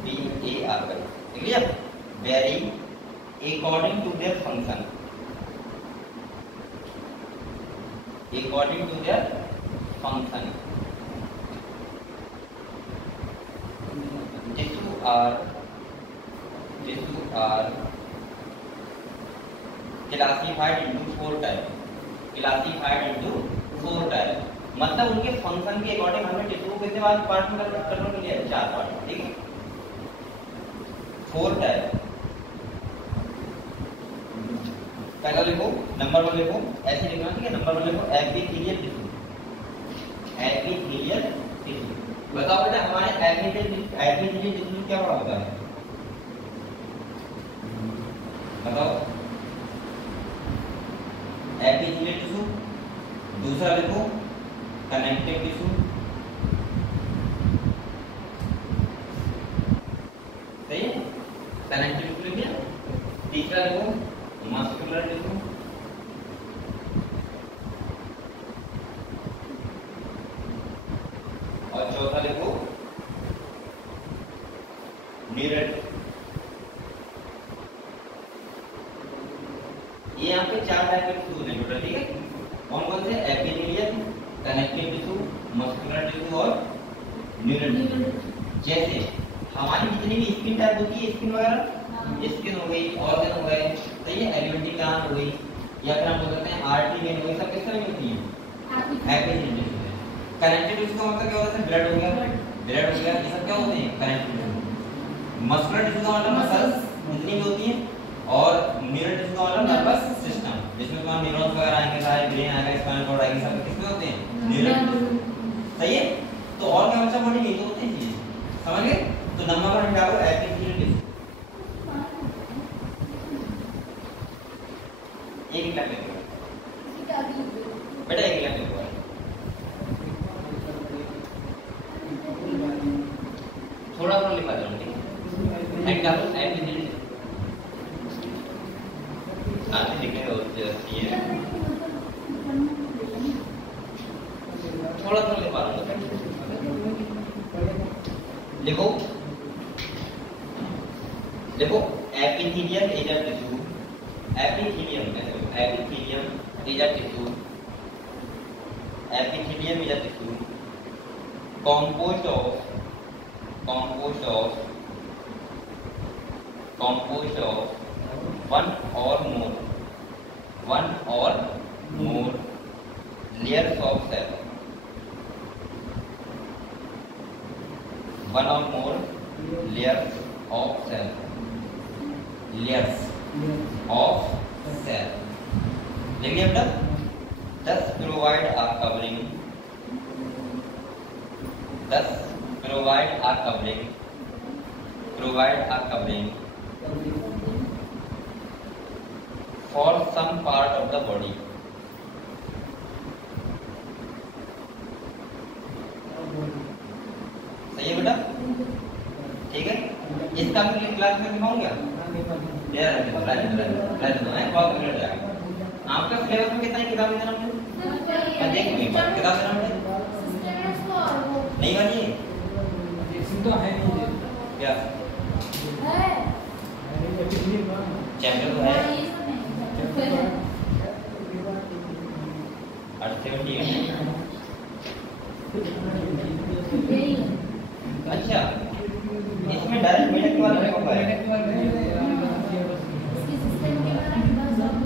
BAR ठीक है, very according to their function, according to their function, tissue are classified into 4 type, classified into 4 type, मतलब उनके फंक्शन के अकॉर्डिंग हमें tissue को कितने part में कन्वर्ट कर लिया? 4 पार्ट में, ठीक है। 4 टाइप। पहला लिखो, नंबर 1 लिखो, ऐसे लिखना, ठीक है। नंबर 1 लिखो एपिथेलियल टिश्यू, एपिथेलियल टिश्यू। बताओ बेटा हमारे एपिथेलियल टिश्यू क्या होता है? बताओ एपिथेलियल टिश्यू। दूसरा लिखो कनेक्टिव टिश्यू, सही है, कनेक्टिव टिश्यू लिख दिया। तीसरा लिखो मस्कुलर टिश्यू, और चौथा लिखो न्यूरल। ये यहाँ पे 4 टाइप के टिश्यू हैं टोटल, ठीक है। कौन कौन से? Epithelial, connective tissue, muscular tissue और न्यूरल टिश्यू। जैसे हमारी जितनी भी स्किन टाइप होती है, स्किन वगैरह, स्किन हो गई, ऑर्गन हो गए, सही है, एलिमेंट्री ग्लैंड हो गई, या फिर हम बोल सकते हैं आर्टरी वेन हो गई, सब किस तरह की होती है? एपिथेलियल टिश्यू है। कनेक्टिव टिश्यू का मतलब क्या होता है? ब्लड हो गया, ब्लड हो गया, ये सब क्या होते हैं? Connective tissue. मस्कुलर टिश्यू का मतलब मसल्स जितनी भी होती है, और न्यूरल टिश्यू का मतलब नर्वस सिस्टम, जिसमें तुम्हारे न्यूरॉन्स वगैरह आएंगे, सारे ब्रेन आएगा, स्पाइनल कॉर्ड आएगी, सब किसमें होते हैं? न्यूरल टिश्यू, सही है। तो और क्या बच्चा बॉडी नहीं तो होते हैं, समझ गए? तो नंबर 1 डालो एपिथेलियल टिश्यू। एक लाख लिखो बेटा, एक लाख लिखो, थोड़ा थोड़ा लिखा जाओ, ठीक है। एक डालो एपिथेलियल, आगे लिखने होती है, थोड़ा थोड़ा लिखा रहा हूँ, लिखो देखो epithelial is a tissue, epithelium is a tissue, epithelium is a tissue composed of one or more layers of cell, one or more layers of cell, layers of cell, देखिए बेटा, thus provide a covering, for some part of the body, बेटा? ठीक है, इसका भी class में दिखाऊं क्या? ले रहे दो है बहुत मिनट जाएगा। आपका सिलेबस में कितना किताब है हमने? मैं देख लूँ एक बार किताब है हमने नहीं बनी तो है नहीं क्या? चैप्टर तो है 78। अच्छा, इसमें डायरेक्ट मिनट के बारे में होगा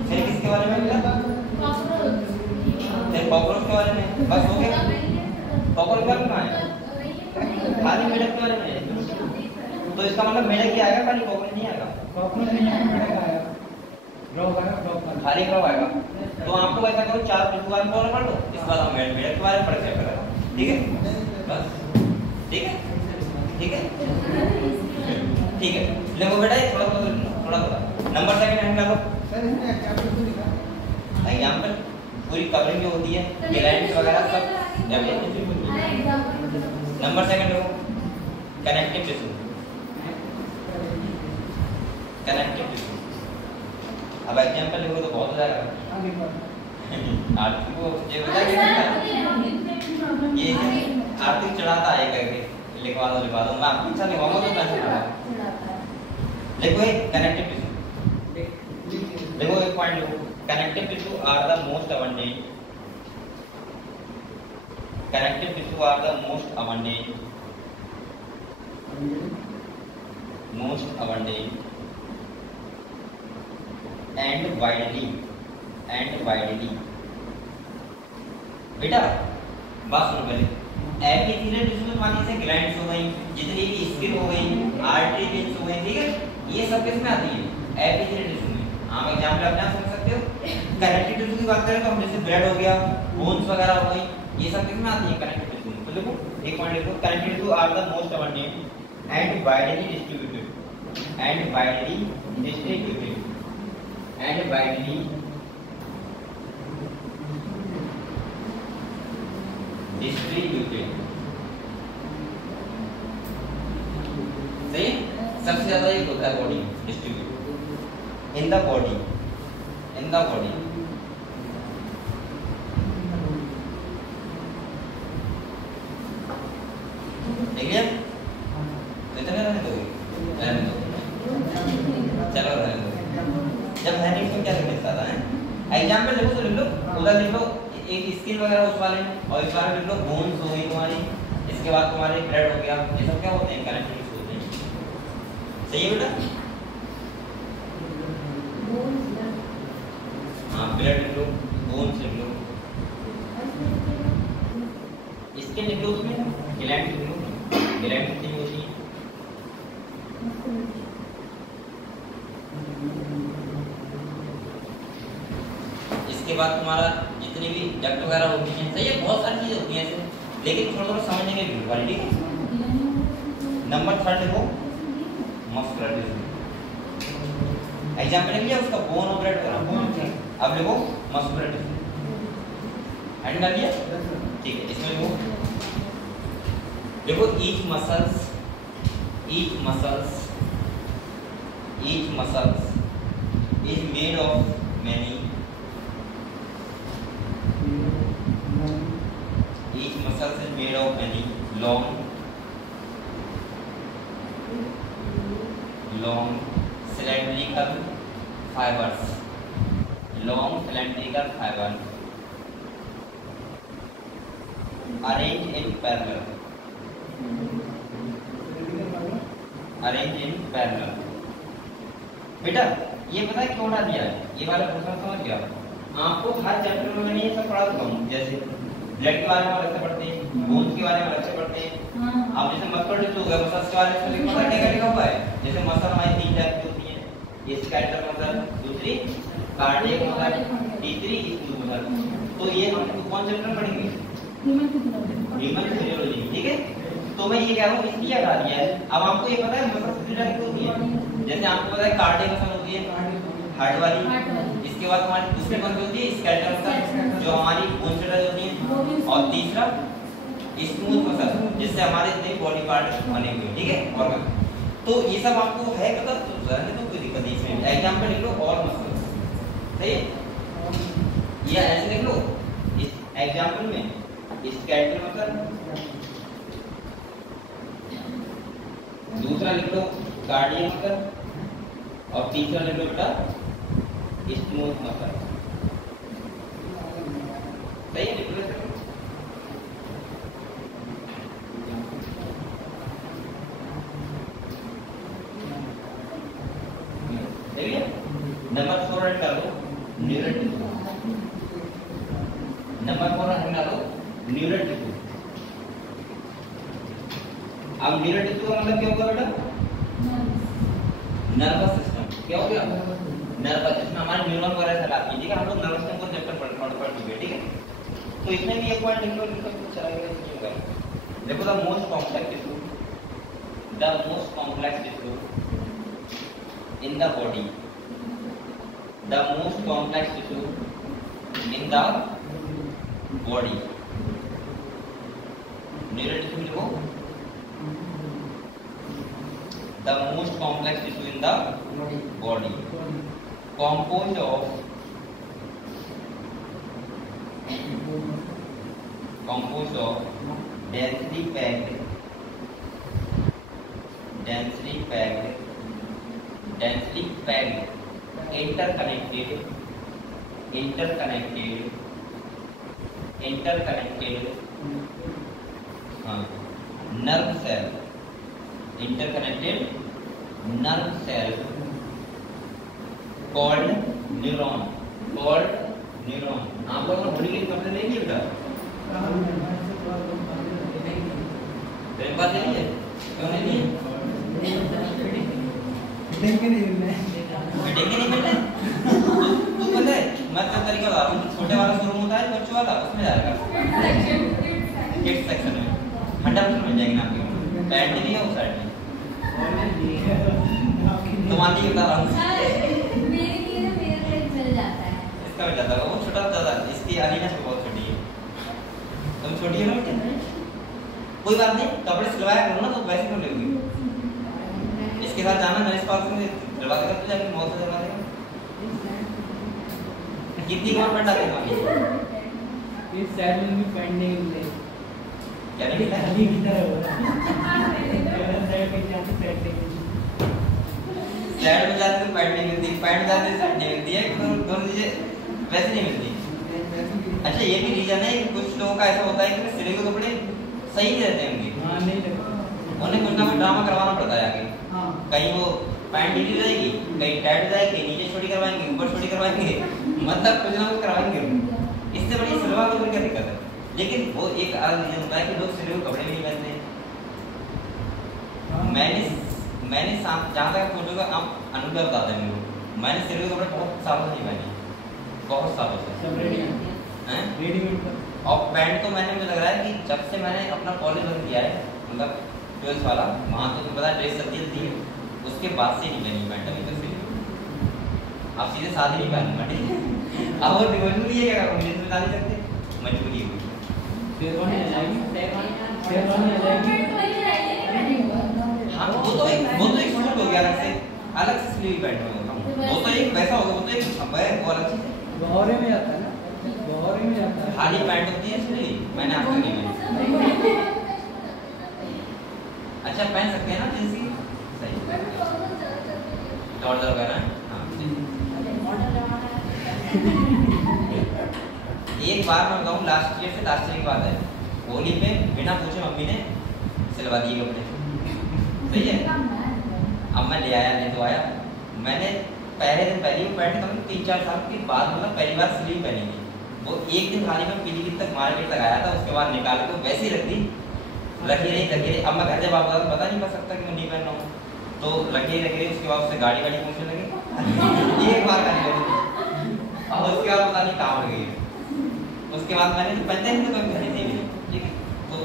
फिर किसके बारे में होगा? फिर कॉकरोच के बारे में बस हो गया। कॉकरोच का कहाँ है? खाली मिनट के बारे में। तो इसका मतलब मिनट क्या आएगा, खाली कॉकरोच नहीं आएगा। कॉकरोच नहीं आएगा, ग्रॉग आएगा, खाली ग्रॉग आएगा। तो आपको ऐसा करो 4 बिंदु बारे में पढ़ लो, इसके बाद हम मिनट के बारे में पढ़ के करेंगे। ठीक है बस, ठीक है ठीक है ठीक है। देखो बेटा ये थोड़ा नंबर सेकंड हैंड करो। सर इसमें चैप्टर तो लिखा है एग्जांपल पूरी कवरिंग जो होती है ग्लैंड्स वगैरह सब नंबर सेकंड देखो कनेक्टिव टिश्यू। कनेक्टिव टिश्यू अब एग्जांपल लिखो तो बहुत हो जाएगा। आगे बढ़ आरती को ये बताइए ये आरती चढ़ाता है करके लिखवा दो मैं आपको अच्छा लिखवाऊंगा तो कैसे देखो ये कनेक्टिव टिश्यू। देखो एक पॉइंट लिखो, connective tissue are the most abundant. Connective tissue are the most abundant and widely बेटा बात सुनो पहले। एपिथेलियल टिश्यू में मान लीजिए ग्लैंड्स हो गई, जितनी भी स्किन हो गई, आर्टरी वेन्स हो गई, ठीक है, ये सब किसमें आती है? एपिथेलियल टिश्यू में। आप एग्जांपल अपना समझ सकते हो। कनेक्टिव टिश्यू की बात करें तो हम जैसे ब्लड हो गया, बोन्स वगैरह हो गई, ये सब किसमें आती है? कनेक्टिव टिश्यू में। तो देखो एक पॉइंट लिखो, connective tissue are the most abundant and widely distributed सही। सबसे ज्यादा ये होता है body distribute in the body ठीक है। इतने रहने दो चलो रहने दो। जब है नहीं तो क्या लिख सकता है? एग्जांपल देखो तो लिख लो, उधर लिख लो एक स्किन वगैरह उस वाले में, और इस वाले में लिख लो बोन्स हो गई तुम्हारी, इसके बाद तुम्हारे ब्लड हो गया, ये सब क्या होते हैं? कनेक्टिव टिश्यू होते हैं। सही है बेटा? हाँ ब्लड लिख लो, बोन्स लिख लो, स्किन लिख लो, उसमें ग्लैंड लिख लो, ग्लैंड कितनी होती है? इसके बाद तुम्हारा जितनी भी डक्ट वगैरह होती हैं, सही है, बहुत सारी चीजें होती हैं ऐसे, लेकिन थोड़ा थोड़ा समझने के लिए वाली, ठीक है। नंबर 3 देखो मस्कुलर टिश्यू। एग्जांपल लिया उसका बोन और ब्लड करा, अब देखो मस्कुलर टिश्यू एंड कर लिया, ठीक है। इसमें देखो each muscles is made of many each muscle is made of many long cylindrical fibers arranged in parallel बेटा ये पता है क्यों डाल दिया है? ये वाला क्वेश्चन समझ गया आपको? हर चैप्टर में मैंने ये सब पढ़ा देता हूँ, जैसे ब्लड के बारे में अलग से पढ़ते हैं, बोन्स के बारे में अलग से पढ़ते हैं। अब जैसे मस्कुलर टिश्यू हो गया, मसल्स के बारे में पता क्या लिखा हुआ है? जैसे मसल हमारी 3 टाइप की होती है, ये स्केलेटल मसल, दूसरी कार्डियक मसल, तीसरी स्मूथ मसल। तो ये हम कौन चैप्टर में पढ़ेंगे? ह्यूमन फिजियोलॉजी, ठीक है। तो मैं ये कह रहा हूँ इसलिए हटा दिया है। अब आपको ये पता है मसल कितनी टाइप की होती है? जैसे आपको पता है कार्डियक मसल होती है हार्ट वाली, इसके बाद हमारी दूसरी कौन सी होती है? स्केलेटल मसल जो हमारी बोन से होती है, और तीसरा स्मूथ मसल, जिससे हमारे इतने बॉडी पार्ट बने हुए हैं, ठीक है, ऑर्गन। तो ये सब आपको है पता, तो रहने दो, कोई दिक्कत नहीं इसमें। एग्जांपल लिख लो, ऑल मसल, सही है, या ऐसे लिख लो इस एग्जांपल में स्केलेटल मसल, दूसरा लिख लो कार्डियक मसल, और तीसरा लिख लो बेटा स्मूथ मसल, सही है, लिख लो। नंबर 4 रट कर लो, न्यूरल टिश्यू। नंबर 4 हटा लो, न्यूरल टिश्यू। अब न्यूरल टिश्यू का मतलब क्या होगा बेटा? Nervous system. क्या हो गया? नर्वस, इसमें हमारे न्यूरॉन वगैरह चलाती है, ठीक है, हम लोग नर्वस सिस्टम को चैप्टर पढ़ चुके, ठीक है। तो इसमें भी एक पॉइंट लिख लो, चलेगा। देखो, the most complex tissue, the most complex tissue in the body, the most complex tissue in the body, neural tissue लिखो, the most complex tissue in the body, composed of densely packed interconnected nerve cell, interconnected nerve cell called neuron, आप लोगों ने होली के कपड़े नहीं किए बेटा? तेरे पास नहीं है? क्यों नहीं है? देंगे नहीं मिलने, फिटिंग नहीं मिलने। तू पता है मैं क्या तरीका बता रहा हूँ, छोटे वाला शोरूम होता है बच्चों वाला, उसमें जाएगा किड्स सेक्शन में 100% मिल जाएगी ना आपकी। पैंट नहीं है उस साइड में, तुम्हारी बता रहा हूँ, इसका मिल जाता है, वो छोटा होता है, इसकी अलीना से बहुत छोटी है, तुम छोटी है ना बेटे, कोई बात नहीं, कपड़े सिलवाया करो ना, तो वैसे क्यों लेगी, इसके साथ जाना नरेश पार्क में सिलवा के तो जाके मौत से सिलवा देगा। कितनी गवर्नमेंट आती है इस साइड में भी पैंट नहीं मिले, क्या नहीं मिला अभी किधर है वो साइड पे जाते पैंट नहीं मिलती, साइड में जाते तो पैंट नहीं मिलती, पैंट जाते साइड नहीं मिलती है, दोनों चीजें वैसे नहीं मिलती। अच्छा, ये भी रीजन है कि कुछ लोगों का ऐसा होता है कि सिले हुए कपड़े सही नहीं रहते होंगे, हां नहीं लगता, उन्हें कुछ ना कुछ ड्रामा करवाना पड़ता है आगे। हां, कहीं वो पैंट ढीली रहेगी, कहीं टाइट जाएगी, नीचे छोटी करवाएंगे, ऊपर छोटी करवाएंगे, मतलब कुछ ना कुछ करवाएंगे। इससे बड़ी सिलवा को क्या दिक्कत है? लेकिन वो एक अलग रीजन होता है कि लोग सिले हुए कपड़े भी नहीं पहनते हैं। मैंने जहाँ तक फोटो का आप अनुभव बताते हैं मेरे को, मैंने सिले हुए कपड़े बहुत सालों से नहीं पहने, बहुत सालों से, सब रेडीमेड। और पैंट तो मैंने, मुझे लग रहा है कि जब से मैंने अपना कॉलेज बंद किया है, मतलब 12th वाला, वहाँ तो तुम्हें पता ड्रेस सब्जी थी, उसके बाद से नहीं पहनी पैंट अभी तक से। अब सीधे शादी नहीं पहनूंगा, ठीक है, अब और मजबूरी है, क्या करूँ, इसमें डाल सकते, मजबूरी है। शेरवानी आ जाएगी, हाँ, वो तो एक सूट हो गया, अलग से सिली हुई पैंट में होता हूँ, वो तो एक वैसा होगा, वो तो एक वो अलग चीज है, गहरे में आता है ना, गहरे में आता है, खाली पैंट होती है सिली, मैंने आज तक नहीं पहनी। अच्छा, पहन सकते हैं ना जींस की, सही, जॉर्ज वगैरह, हाँ। एक बार मैं बताऊँ, लास्ट ईयर की बात है, होली पे बिना पूछे मम्मी ने सिलवा दिए कपड़े, सही है। अब मैं ले आया, नहीं तो आया, मैंने पहले दिन पहली पैंट कम 3-4 साल के बाद मतलब पहली बार स्लीव पहनी थी, वो एक दिन खाली मैं पीली तक मार्केट तक आया था, उसके बाद निकाल के वैसे ही रख दी, रखी रही। अब मैं घर जब वापस आया पता नहीं कर सकता कि मैं नहीं पहन रहा हूँ, तो रखी रही, उसके बाद उससे गाड़ी पूछने लगी, एक बार गाड़ी लगी, और उसके बाद पता नहीं कहाँ गई, उसके बाद मैंने तो पहनते हैं तो पहने नहीं, ठीक है, तो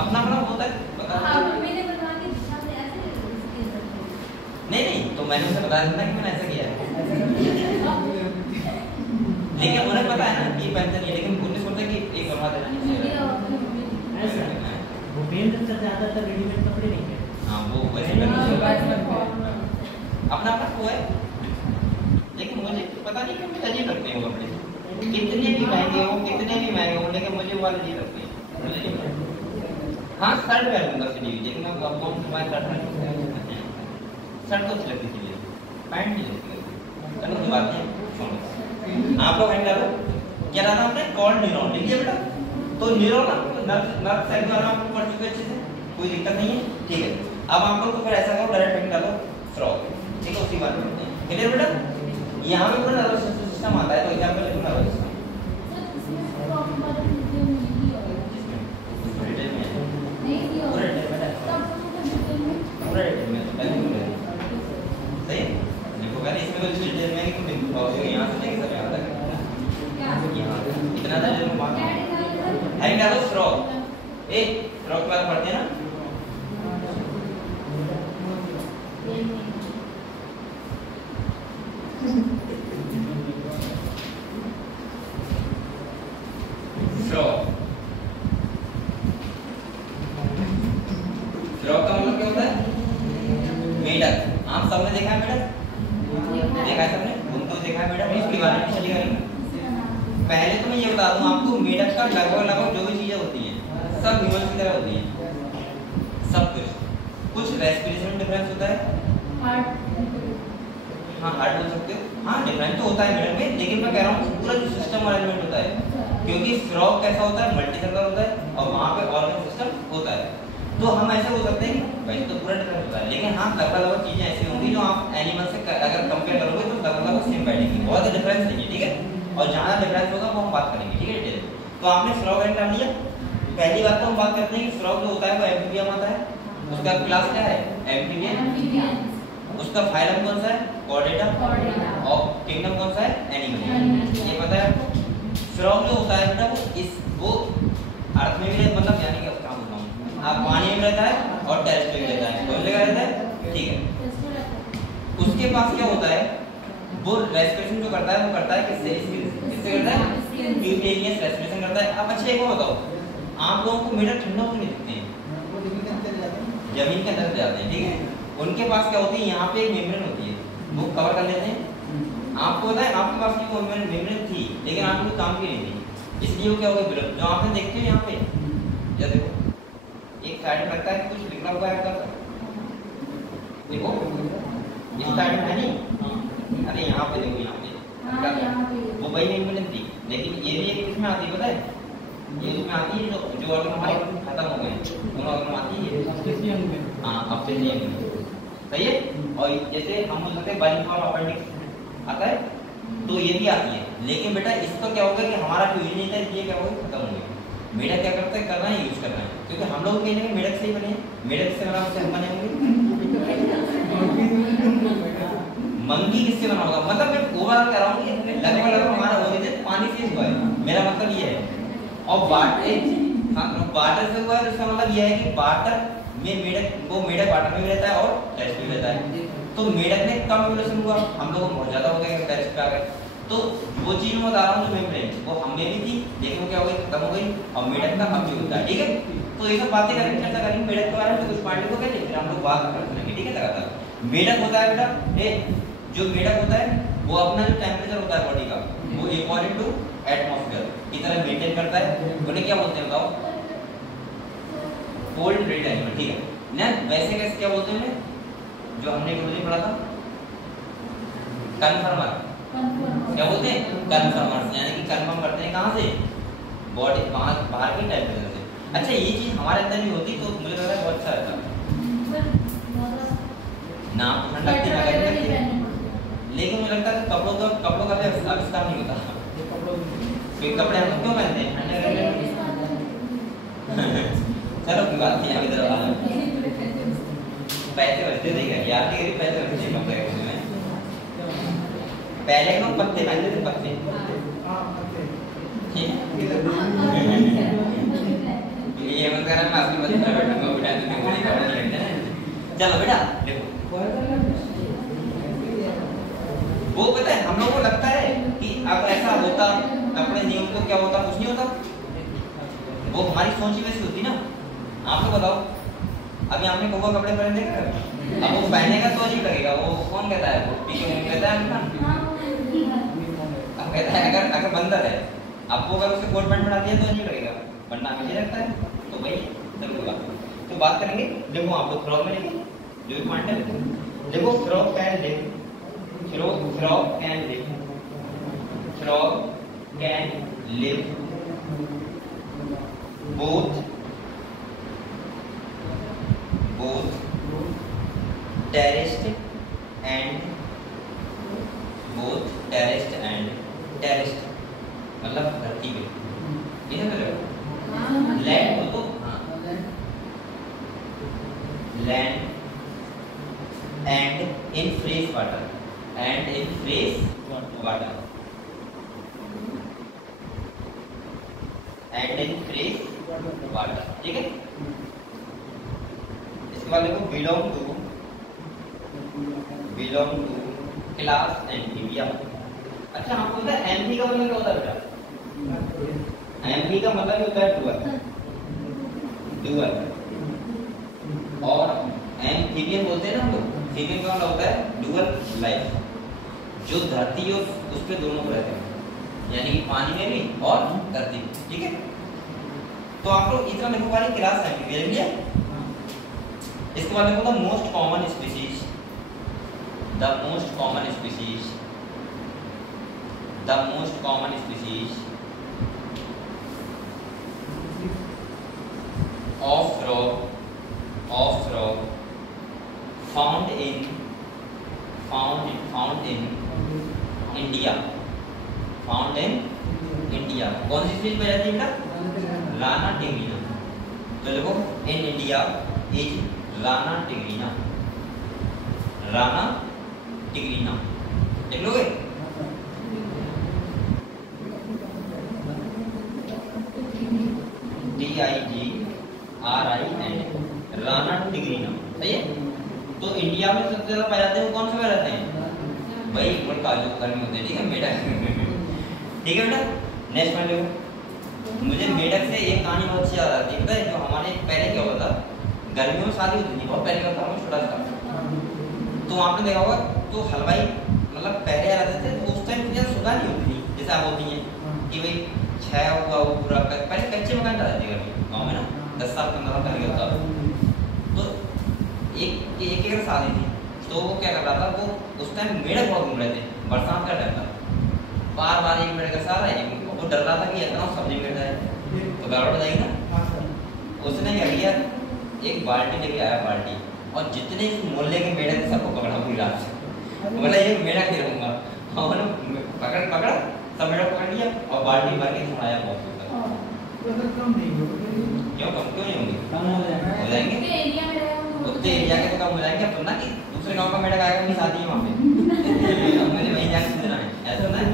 अपना अपना होता है, नहीं, तो मैंने उसे बताया था कि मैंने ऐसा किया है, लेकिन उन्हें पता है ना कि पहनते नहीं है, लेकिन उन्हें सोचा कि एक बनवा देना चाहिए। वैसे अपना अपना वो है, लेकिन मुझे पता नहीं क्यों मुझे अजीब लगते हैं वो कपड़े, कितने भी महंगे हो लेकिन मुझे वो वाले अजीब लगते हैं। हाँ शर्ट पहन लूंगा सिली हुई, लेकिन मैं कौन सी शर्ट तो अच्छी लगती थी, पैंट नहीं लगती। चलो कोई बात नहीं, आप लोग हैंड डालो। क्या डाला हमने? कॉर्ड न्यूरॉन लिख लिया बेटा। तो न्यूरॉन नर्व सेल द्वारा आप पढ़ चुके अच्छे से, कोई दिक्कत नहीं है, ठीक है। अब आप लोग तो फिर ऐसा करो, डायरेक्ट हैंड डालो फ्रॉग, ठीक है, उसी बात में क्लियर बेटा। यहाँ पे पूरा नर्वस सिस्टम आता है, तो एग्जांपल लिखो नर्वस सिस्टम। सही देखो पहले इसमें तो डिटेल में नहीं लिखो, यहाँ से लेके सब यहाँ तक, यहाँ इतना डिटेल में बात है। डालो फ्रॉग, एक फ्रॉग क्लास पढ़ते हैं ना, फ्रॉग। फ्रॉग का मतलब क्या होता है? मेढक। आप सबने देखा है मेढक? देखा है सबने? उनको देखा है मेढक? इसके बारे में चलिए करेंगे। पहले तो मैं ये बता दूं आपको, मेढक का लगभग जो भी चीजें होती हैं सब ह्यूमन की तरह होती हैं, सब कुछ रेस्पिरेशन डिफरेंस होता है, हाँ हार्ट बोल सकते हो, हाँ डिफरेंस तो होता है मेढक में, लेकिन मैं कह रहा हूँ पूरा जो सिस्टम अरेंजमेंट होता है, क्योंकि फ्रॉग कैसा होता है, मल्टी सेलुलर होता है और वहाँ पे ऑर्गन सिस्टम होता है। तो हम ऐसे हो सकते हैं कि वैसे तो पूरा डिफरेंस होता है, लेकिन हाँ लगभग चीजें ऐसी होंगी जो आप एनिमल से अगर कंपेयर करोगे तो लगभग सेम बैठेगी, बहुत डिफरेंस नहीं है, ठीक है। और जहाँ डिफरेंस होगा वो हम बात करेंगे, ठीक है डिटेल। तो आपने फ्रॉग एंड डाल लिया। पहली बात तो हम बात करते हैं कि फ्रॉग जो होता है वो एम्फीबियम आता है, उसका क्लास क्या है? एम्फीबियम। उसका फाइलम कौन सा है? कॉर्डेटा। और किंगडम कौन सा है? एनिमल। ये पता है आपको? फ्रॉग जो होता है बेटा वो अर्थ में भी रहता, मतलब यानी कि क्या बोलता हूँ, आप पानी में रहता है और टेरेस पे भी रहता है, कौन जगह रहता है, ठीक है। उसके पास क्या होता है, वो रेस्पिरेशन जो करता है वो करता है किससे करता है? क्यूटेनियस रेस्पिरेशन करता है। अब अच्छा एक और बताओ, आप लोगों को मेढक ठंडा क्यों नहीं दिखते हैं? जमीन के अंदर जाते हैं, ठीक है। उनके पास क्या होती है, यहाँ पे एक मेम्ब्रेन होती है, वो कवर कर लेते हैं। आपको पता है आपके पास भी मेम्ब्रेन थी, लेकिन आपको काम की नहीं थी, इसलिए वो क्या हो गया विलुप्त। जो आपने देखते हो यहाँ पे, या देखो एक साइड में लगता है कुछ लिखा हुआ है, देखो इस साइड में है नहीं, अरे यहाँ पे देखो, यहाँ पे वो वही मेम्ब्रेन थी, लेकिन ये भी एक इसमें आती है, पता है ये उसमें आती है जो ऑर्गन हमारे खत्म हो गए, दोनों ऑर्गन आती है, हाँ अब से नहीं सही है। और जैसे हम बोल सकते हैं बाइफॉर्म अपेंडिक्स आता है, तो ये भी आती है, लेकिन बेटा इसका क्या होगा कि हमारा जो यूज नहीं था, ये क्या होगा, खत्म हो गया। मेढक क्या करता है, करना है यूज करना है, क्योंकि हम लोग कहीं ना कहीं मेढक से ही बने हैं, मेढक से बना हम बने होंगे। मंकी किससे बना होगा, मतलब मैं ओवरऑल कह रहा हूँ लगभग हमारा ओरिजिन पानी से हुआ है, मेरा मतलब ये है। और वाटर से हुआ है, इसका मतलब ये है कि वाटर में मेढक वाटर में भी रहता है और टेरेस पे भी रहता है। तो मेढक में कम इवोल्यूशन हुआ, हम लोग बहुत ज्यादा हो गए टेरेस पे आ गए। तो वो चीज मैं बता रहा हूँ जो मेम्ब्रेन वो हम में भी थी, लेकिन वो क्या हो गई, खत्म हो गई, और मेढक का अब भी होता है, ठीक है। तो ये सब बातें करेंगे, चर्चा करेंगे मेढक के बारे में, तो कुछ पॉइंट को करेंगे, फिर हम लोग बात करेंगे, ठीक है। लगातार मेढक होता है बेटा, जो मेढक होता है वो अपना जो टेम्परेचर होता है बॉडी का, वो इक्वल टू एटमॉस्फेयर की तरह मेंटेन करता है। उन्हें क्या बोलते हैं बताओ? कोल्ड ब्लडेड एनिमल, ठीक है ना। वैसे कैसे क्या बोलते हैं जो हमने इकोलॉजी पढ़ा था, कन्फर्मर, क्या बोलते हैं? कन्फर्मर्स, यानी कि कंफर्म करते हैं कहाँ से, बॉडी बाहर के टेम्परेचर से। अच्छा ये चीज हमारे अंदर भी होती तो मुझे लग रहा है बहुत अच्छा रहता ना, ठंडा लगती है, लेकिन मुझे लगता है कपड़ों का भी आविष्कार नहीं होता, कपड़े हम लोग क्यों पहनते हैं? चलो कोई बात नहीं, अभी तरफ पैसे बचते देगा यार, पैसे बचते कपड़े में। पहले लोग पत्ते पहनते थे, पत्ते, ये मत करना, मैं आपकी मदद कर बैठूंगा, बेटा तुम्हें कोई कपड़ा नहीं लगता है। चलो बेटा देखो, वो पता है हम लोगों को लगता है कि अगर ऐसा होता अपने नियम को क्या होता, कुछ नहीं होता, वो हमारी सोच ही वैसी होती ना। आप लोग बताओ, अभी आपने कोको कपड़े पहन देगा, अब वो पहनेगा तो अजीब लगेगा। वो कौन कहता है, वो पीछे मुंह कहता है ना, अब कहता है अगर बंदर है, आपको अगर उसके कोट पैंट बना दिया तो अजीब लगेगा, वरना मुझे लगता है। तो भाई चलो तो बात करेंगे। देखो आप लोग फ्रॉग में लिखो, जो भी पॉइंट है देखो, frog can live, frog can live, frog can live both terraced and terraced मतलब धरती पे, ये समझ रहे हो? लैंड हो तो हाँ, land and in fresh water, and in fresh water, and in fresh water, ठीक है। इसके बाद देखो बिलोंग टू क्लास एम्फीबिया। अच्छा हमको पता है एम्फी का मतलब क्या होता है बेटा? एम्फी का मतलब क्या होता है? डुअल। और एम्फीबियन बोलते हैं ना हम लोग, एम्फीबियन का मतलब होता है डुअल लाइफ, जो धरती और उस पे दोनों रहते हैं, यानी कि पानी में भी और धरती में, ठीक है। तो आप लोग इतना देखो वाली क्लास एम्फीबिया लिया। इसके बाद देखो the most common species of frog found in India, कौन सी स्पीशीज पाई जाती है बेटा? राना टिग्रीना। तो देखो in India is Rana tigrina, देख लोगे? DIGRIN, राना टिग्रीना, सही है। तो इंडिया में सबसे ज्यादा पाए जाते हैं, कौन से पाए जाते हैं भाई? मुल्क जो गर्मी होते हैं, ठीक है मेढक, ठीक है बेटा। नेक्स्ट पॉइंट देखो, मुझे मेढक से एक कहानी बहुत अच्छी याद आती है, पता है? जो हमारे पहले क्या होता था, गर्मियों में शादी होती थी, बहुत पहले का था, छोटा सा, तो आपने देखा होगा तो हलवाई मतलब पहले आ जाते थे, तो उस टाइम इतनी सुविधा नहीं होती थी जैसे आप होती है कि भाई छाया हुआ वो पूरा पहले कच्चे मकान डालते थे गाँव में ना, 10 साल 15 साल पहले होता। तो एक अगर शादी थी तो वो क्या कर रहा था, वो उस टाइम मेढक बहुत घूम रहे थे, बरसात का टाइम था, बार एक मेढक का सारा है, वो डर रहा था कि इतना सब्जी मिल जाए तो गड़बड़ हो जाएगी ना। उसने क्या किया, एक बाल्टी लेके आया, बाल्टी, और जितने मोहल्ले के मेढक थे सबको पकड़ा पूरी रात से, बोला ये मेढक नहीं रहूंगा, और पकड़ा सब मेढक पकड़ लिया और बाल्टी भर के छुड़ाया। बहुत कम नहीं होगी, क्यों नहीं होंगे? हो जाएंगे उतने एरिया के तो कम हो जाएंगे। अब ना कि दूसरे गांव का मेढक आएगा, उनकी शादी है वहाँ पे, मुझे वहीं जाके सुनना है, ऐसा ना है।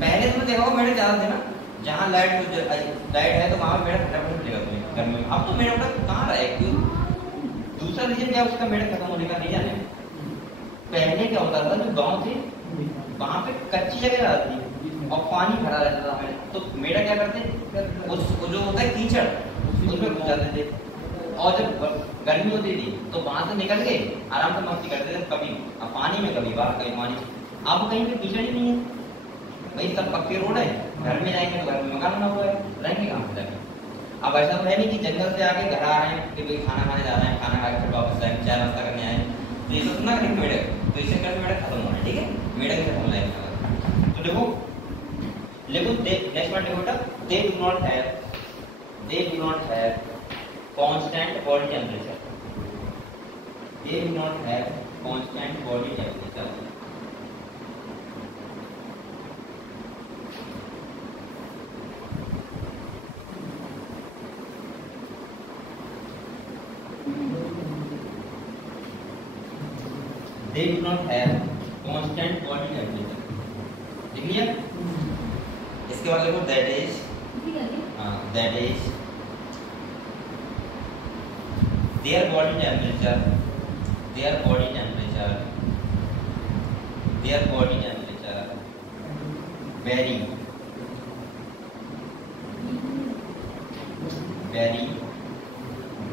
पहले तुमने देखा होगा मेढक ज्यादा थे ना, जहाँ लाइट है तो वहाँ मेढक फटाफट मिलेगा तुम्हें गर्मी में। अब तो मेढक कहाँ रहे, क्यों? दूसरा रीजन क्या उसका मेढक खत्म होने का नहीं जाने। पहले क्या होता था, जो गाँव थे वहाँ पे कच्ची जगह रहती थी और पानी भरा रहता था मेढक, तो मेढक क्या करते, उस जो होता है कीचड़ उसमें घुस जाते थे, और जब गर्मी होती थी तो वहां से निकल के आराम से मस्ती करते थे, कभी पानी में कभी बाहर कहीं पानी। अब कहीं पे कीचड़ ही नहीं है भाई, सब पक्के रोड है, घर में जाएंगे तो घर में मकान बना हुआ है, रहेंगे कहाँ पे जाके? अब ऐसा तो है नहीं कि जंगल से आके घर आ रहे हैं कि भाई खाना खाने जा रहे हैं, खाना खा के फिर वापस जाएंगे, चाय नाश्ता करने आए, तो ये सब ना करेंगे मेढक, तो इससे कर मेढक खत्म होना है, ठीक है। मेढक खत्म हो जाएगा। तो देखो नेक्स्ट पॉइंट देखो बेटा, they do not have constant body temperature, they do not have constant body temperature, they do not have constant body temperature, ठीक है। इसके बाद देखो that is their body temperature vary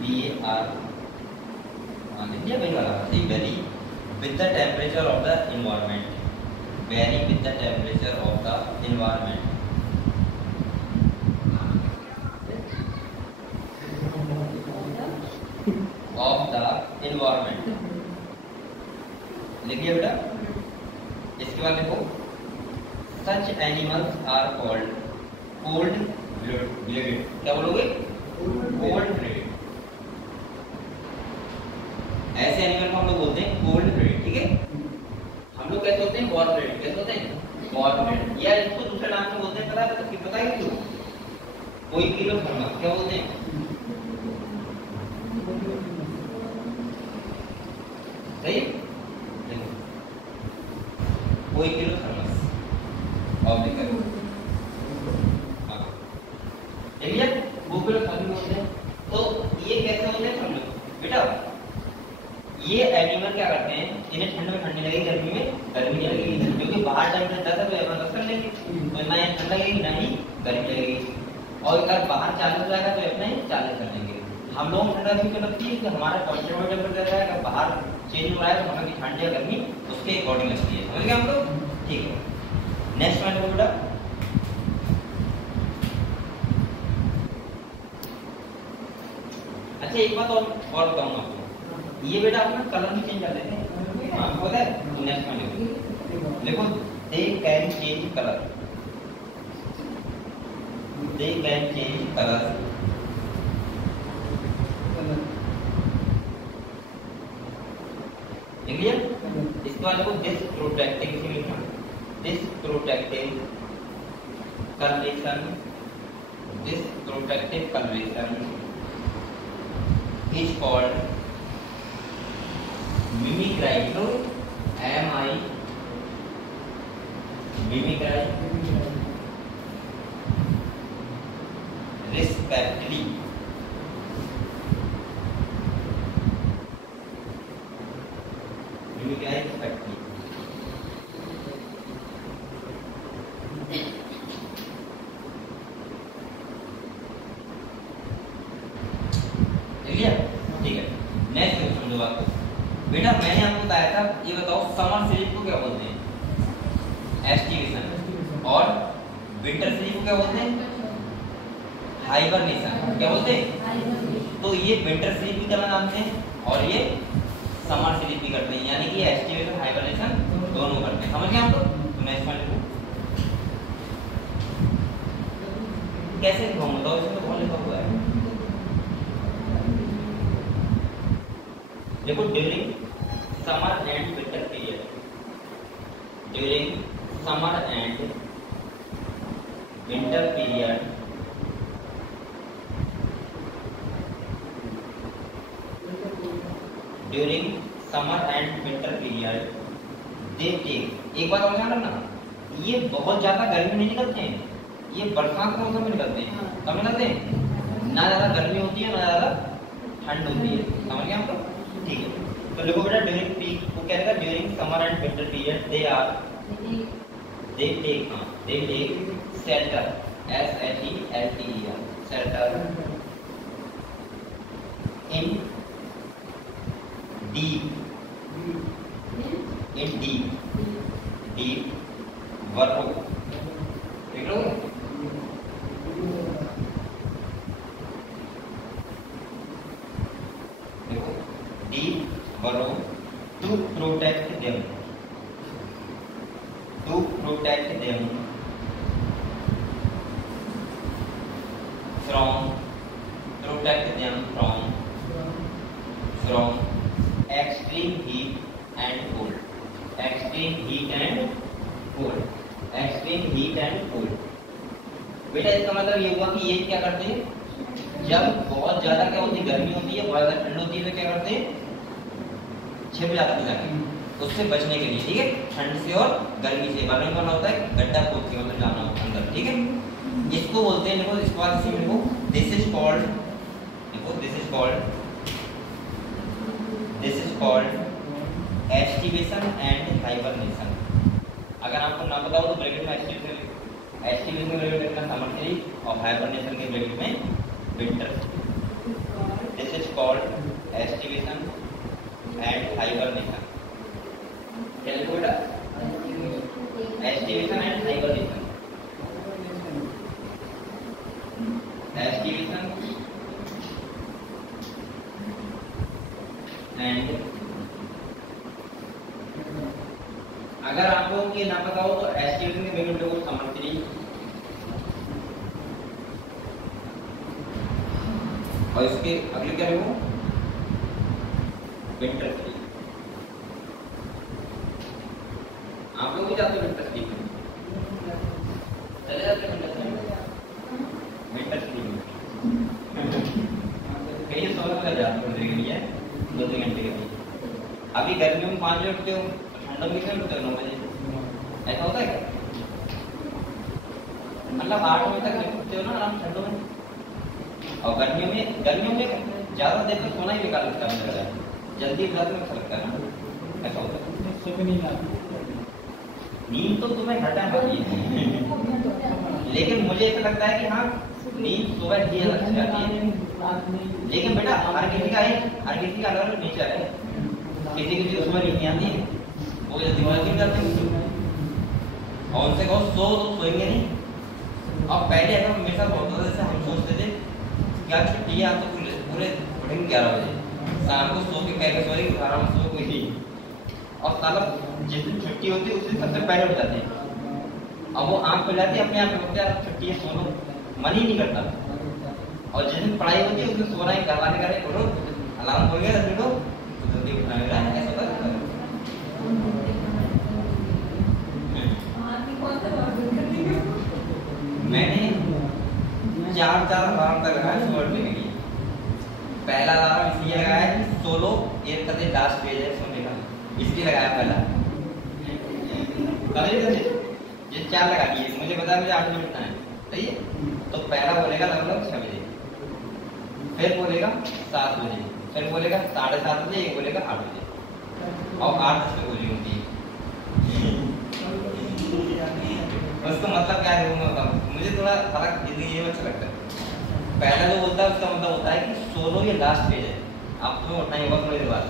VAR लिखिए भाई वाला vary with the temperature of the environment, vary with the temperature of the environment. Of the environment लिखिए बेटा। इसके बाद देखो such animals are called cold blooded, क्या बोलोगे? cold blooded। ऐसे एनिमल को हम लोग बोलते हैं कोल्ड ब्लडेड, ठीक है। हम लोग कैसे होते हैं? Warm blooded. कैसे होते हैं? Warm blooded. या इसको दूसरे नाम से बोलते हैं, पता है? तो पता है क्यों? कोई किलो थर्मस क्या बोलते हैं? सही, देखो कोई किलो थर्मस और देखो देखिए वो किलो थर्मस होते हैं। तो ये कैसे होते हैं समझो बेटा। ये एनिमल क्या करते हैं? इन्हें ठंड में ठंडी लगेगी, गर्मी में गर्मी नहीं लगेगी, क्योंकि बाहर टेम्परेचर ज्यादा तो अपना कर लेंगे, तो ना ही ठंड लगेगी ना ही गर्मी लगेगी। और अगर बाहर 40 हो जाएगा तो अपना ही 40 कर लेंगे। हम लोग ठंडा क्यों लगती है? कि हमारा कॉन्स्टेंट टेम्परेचर है, अगर बाहर चेंज हो रहा है तो हमें ठंड या गर्मी उसके अकॉर्डिंग लगती है। समझ गए हम लोग? ठीक है, नेक्स्ट पॉइंट को बेटा। अच्छा एक बात और बताऊंगा आपको, ये बेटा अपना कलर भी चेंज कर देते हैं, हाँ पता है? नेक्स्ट पॉइंट देखो, they can change colour, they can change colour. Clear? इसके बाद देखो दिस प्रोटेक्टिंग, इसे लिखना this protective colouration, this protective colouration is called mimicry, MI mimicry respectively। mimicry respectively। ठीक है, नेक्स्ट समझो बात को बेटा। मैंने आपको बताया था, ये बताओ समर सीरीज को क्या बोलते हैं? एस्टिवेशन। और विंटर सीरीज को क्या बोलते हैं? हाइबरनेशन। क्या बोलते हैं? तो ये विंटर सीरीज भी करना जानते हैं और ये समर सीरीज भी करते हैं, यानी कि एस्टिवेशन हाइबरनेशन दोनों करते हैं। समझ गए आप लोग? तो नेक्स्ट पॉइंट कैसे लिखूंगा तो इसमें कौन लिखा हुआ है? देखो during summer and winter period, during summer and winter period during summer and winter period they take. एक बात और ध्यान रखना, ये बहुत ज्यादा गर्मी नहीं निकलते हैं, ये बरसात के मौसम में निकलते हैं। कब निकलते हैं? ना ज्यादा गर्मी होती है ना ज्यादा ठंड होती है। समझ गए आप लोग? ठीक है, तो देखो बेटा ड्यूरिंग पीक वो क्या रहेगा? During summer and winter period they take shelter, SHELTER, shelter in deep burrow. देख लो देखो deep burrow to protect them from extreme heat and cold, बेटा इसका मतलब ये हुआ कि ये क्या करते हैं? जब बहुत ज्यादा क्या होती है? गर्मी होती है, बहुत ज्यादा ठंड होती है, तो क्या करते हैं? छिप जाते हैं जाके उससे बचने के लिए, ठीक है? ठंड से और गर्मी से बचने का होता है गड्ढा खोद के मतलब जाना अंदर, ठीक है? इसको बोलते हैं, देखो इसके बाद इसी में देखो this is called aestivation and hibernation. अगर आपको ना बताओ तो ब्रैकेट में एस्टिवेशन के ब्रैकेट रखना समर सीरीज और हाइबरनेशन के ब्रैकेट में winter. This is salt aestivation and hibernation. क्या लिखो बेटा? Aestivation and hibernation. Aestivation and, अगर आप लोगों को ये ना पता हो तो एस्टिवेशन के विभिन्न को समझ ली, और इसके अगले क्या है वो विंटर स्लीप। आप लोग भी जाते हो विंटर स्लीप में? चले जाते विंटर स्लीप में? कहीं 16 बजे जाते हो के लिए 2-3 घंटे के लिए। अभी गर्मियों में 5 बजे उठते हो, ठंडा में कितने उठते हो? 9 बजे। ऐसा होता है क्या? मतलब 8 बजे तक उठते हो ना आराम ठंडों में। और गर्मियों में ज्यादा देर तक सोना ही बेकार लगता है, मुझे जल्दी रात में अच्छा लगता है ना, ऐसा होता है। नींद तो तुम्हें हर टाइम आती है, लेकिन मुझे ऐसा लगता है कि हाँ नींद सुबह ही अच्छी आती है। लेकिन बेटा हर किसी का अलग अलग नेचर है। किसी की सुबह नींद नहीं आती है, वो जल्दी वर्किंग करते हैं, और उनसे कहो सो तो सोएंगे नहीं। अब पहले ऐसा मेरे साथ होता था, जैसे हम सोचते थे क्या छुट्टी है, आप तो पूरे उठेंगे 11 बजे, शाम को सो के कह सोएंगे, आराम से सो कोई नहीं। और साला जिस दिन छुट्टी होती है उस दिन सबसे पहले उठ जाते हैं। अब वो आँख खुल जाती है अपने आप में, बोलते हैं छुट्टी है सो लो, मन ही नहीं करता। और जिस दिन पढ़ाई होती है उस दिन सोना ही, घर वाले करे उठो, अलार्म हो गया 10 मिनट तो जल्दी उठना है, ऐसा होता है। मैंने 4 अलार्म तक लगाया सुबह उठने के लिए। पहला अलार्म इसलिए लगाया कि सोलो एक कदे लास्ट पेज है सोने का, इसलिए लगाया पहला। ये 4 लगा दिए, मुझे पता है मुझे 8 बजे उठना है, सही है। तो पहला बोलेगा लगभग 6 बजे, फिर बोलेगा 7 बजे, फिर बोलेगा 7:30 बजे, एक बोलेगा 8 बजे, और 8 बजे गोली होती है। उसका मतलब क्या है वो मैं बताऊँ, मुझे थोड़ा फर्क जिंदगी में अच्छा लगता है। पहला जो बोलता है उसका मतलब होता है कि सोलो ये लास्ट पेज है, आप तुम्हें उठना ही होगा थोड़ी देर बाद,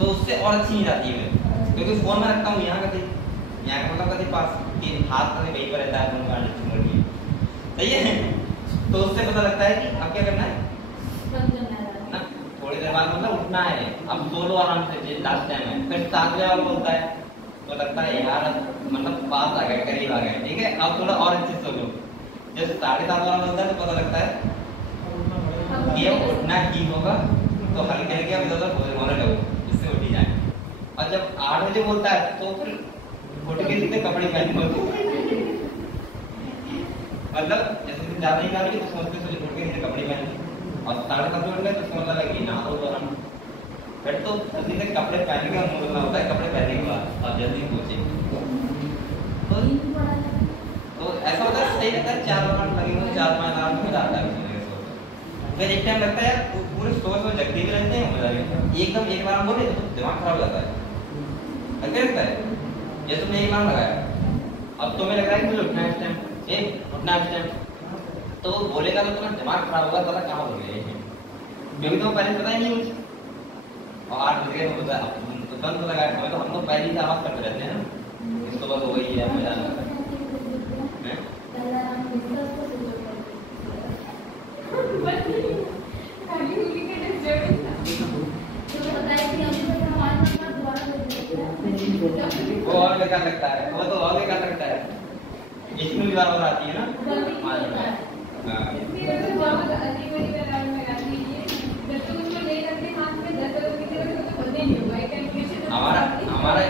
तो उससे और अच्छी नींद आती है मैं, क्योंकि फोन में रखता हूँ यहाँ का मतलब कभी पास कि हाथ कभी वहीं पर रहता है, फोन का सही है। तो उससे पता लगता है कि अब क्या करना है ना, थोड़ी देर बाद मतलब उठना है। अब सोलो आराम से लास्ट टाइम है, फिर 7 बजे वाला बोलता है तो लगता है यार मतलब पास आ गए, करीब आ गए, ठीक है अब थोड़ा और अच्छे से सोचो। जैसे 7:30 वाला बोलता है तो पता लगता है ये उठना ठीक होगा, तो हल्के हल्के अब इधर होने लगो, इससे उठ ही जाए। और जब 8 बजे बोलता है तो फिर उठ के सीधे कपड़े पहन लो, मतलब जैसे दिन ज्यादा ही ना रही तो सोचते सोचते उठ के सीधे कपड़े पहन लो, और 7:30 उठ गए तो इसका मतलब है कि ना हो तो हम फिर तो सीधे कपड़े पहन के मुंह धोना होता है, कपड़े पहनने के बाद आप जल्दी पहुंचे। तो ऐसा होता है, सही रहता है 4 मिनट लगेंगे, 4-5 अलार्म हो जाता है सोने के। फिर एक टाइम लगता है पूरे सोच में जगते भी रहते हैं, मजा भी एकदम एक अलार्म बोले तो दिमाग खराब हो जाता है, लगता है जैसे तुमने एक अलार्म लगाया, अब तुम्हें लग रहा है कि मुझे उठना है इस टाइम, उठना है इस टाइम, तो बोलेगा तो तुम्हारा दिमाग खराब होगा, पता कहाँ बोल गए, क्योंकि तुम्हें पहले पता ही नहीं मुझे। और 8 बज गए तो बंद तो लगाया, हमें तो हम लोग पहले से आवाज करते रहते हैं ना, इसको बस हो गई है मजा आता है। वो और बेकार लगता है, वो तो और बेकार लगता है, इसमें भी बार आती है ना।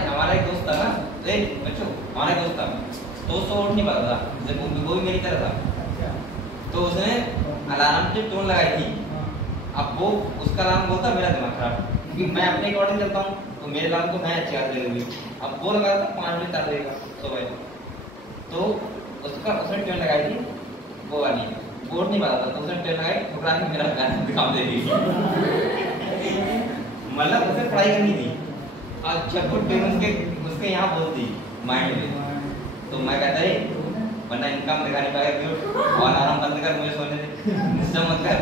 हमारा एक दोस्त था ना, बच्चों हमारा एक दोस्त था, तो उसको उठ नहीं पाता था, जैसे वो भी मेरी तरह था, तो उसने अलार्म की टोन लगाई थी। अब वो उसका अलार्म बोलता मेरा दिमाग खराब, क्योंकि मैं अपने अकॉर्डिंग चलता हूँ, तो मेरे अलार्म को मैं अच्छी आदत लगी। अब वो लगा था 5 बजे तक देगा सुबह, तो उसने टोन लगाई थी वो वाली, वो उठ नहीं पाता था, तो उसने टोन लगाई ठुकरा के मेरा काम दे दी। मतलब उसे पढ़ाई करनी थी, और जब वो टोन उसके यहाँ बोलती माइंड में, तो मैं कहता है वरना इनकम दिखा नहीं पाएगा, क्यों और आराम बंद कर, मुझे सोने दे, डिस्टर्ब मत कर।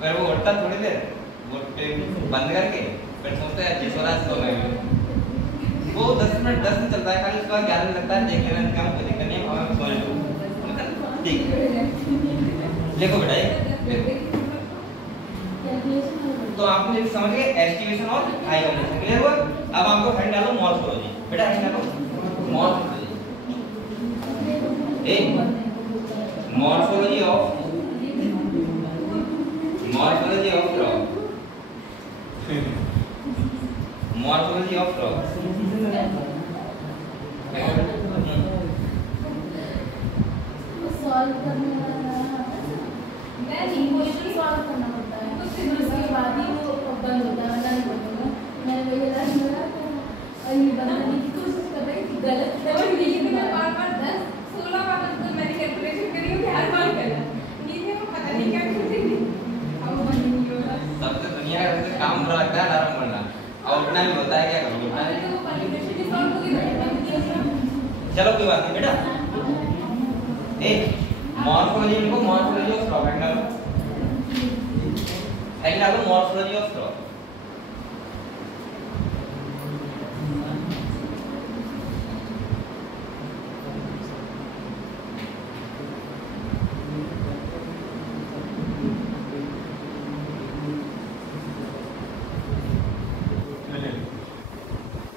फिर वो उठता थोड़ी देर, बंद करके फिर सोचते हैं जिसवाला सो गए वो 10 मिनट चलता है खाली, उसके बाद 11 मिनट लगता है देख लेना काम कोई दिक्कत नहीं है, हमें सो लो ठीक। देखो बेटा तो आपने समझ गए एस्टिमेशन और हाई वैल्यूएशन, क्लियर हुआ। अब आपको हेड डालो मॉर्फोलॉजी, बेटा हेड डालो morphology, A morphology of frog, morphology of frog. Solve करने वाला मैं इक्वेशन सॉल्व करना होता है, तो फिर उसके बाद ही वो बंद होता है, वरना नहीं बंद। मैं वही राज लगा और ये बनाने की कोशिश कर रही थी, गलत है। और ये मैं बार-बार 10-16 बार तो मैंने कैलकुलेशन करी और हर बार गलत। ये मैं पता नहीं क्या कर रही थी। अब बंद नहीं हो रहा। सबसे दुनिया का सबसे काम बुरा लगता है अलार्म करना, और उठना भी होता है, क्या करोगे उठना। अरे तो कैलकुलेशन ही सॉल्व होगी बेटा। चलो कोई बात नहीं बेटा, ए मॉर्फोलॉजी लिखो, मॉर्फोलॉजी ऑफ फ्रॉग हेड डालो, हेड डालो मॉर्फोलॉजी ऑफ फ्रॉग।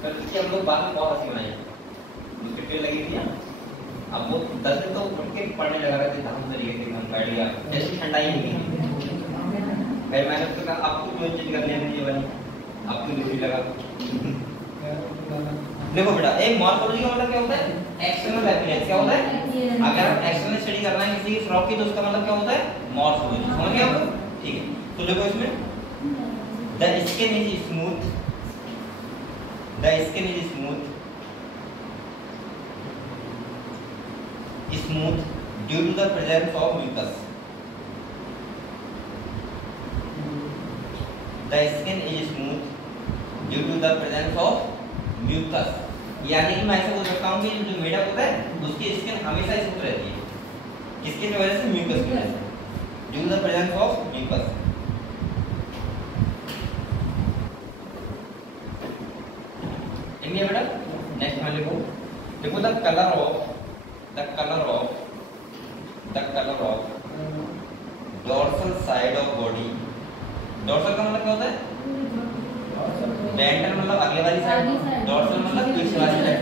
कल की हम लोग बात में बहुत हंसी बनाई, मुझे पेड़ लगी थी। अब वो 10 दिन तो उठ के पढ़ने लगा रहे थे हम तरीके से, हम बैठ गया जैसे ठंडा ही नहीं। फिर मैंने उसको कहा आपको क्यों चेंज कर लिया ये वाली, आपको दूसरी लगा। देखो बेटा एक मॉर्फोलॉजी का मतलब क्या होता है, एक्सटर्नल अपीयरेंस। क्या होता है, अगर आप एक्सटर्नल स्टडी करना है किसी फ्रॉग की तो उसका मतलब क्या होता है, मॉर्फोलॉजी। समझ गए आप? ठीक है, तो देखो इसमें the skin is smooth, the skin is smooth due to the presence of mucus. The skin is smooth due to the presence of mucus. यानी कि मैं ऐसे बोल सकता हूँ कि जो मेढक होता है उसकी स्किन हमेशा स्मूथ रहती है, किसकी वजह से, म्यूकस की वजह से, due to the presence of mucus. बेटा नेक्स्ट में लिखो, देखो the colour of dorsal side of body. Dorsal का मतलब क्या होता है, वेंट्रल मतलब आगे वाली साइड, डोर्सल मतलब पीछे वाली साइड,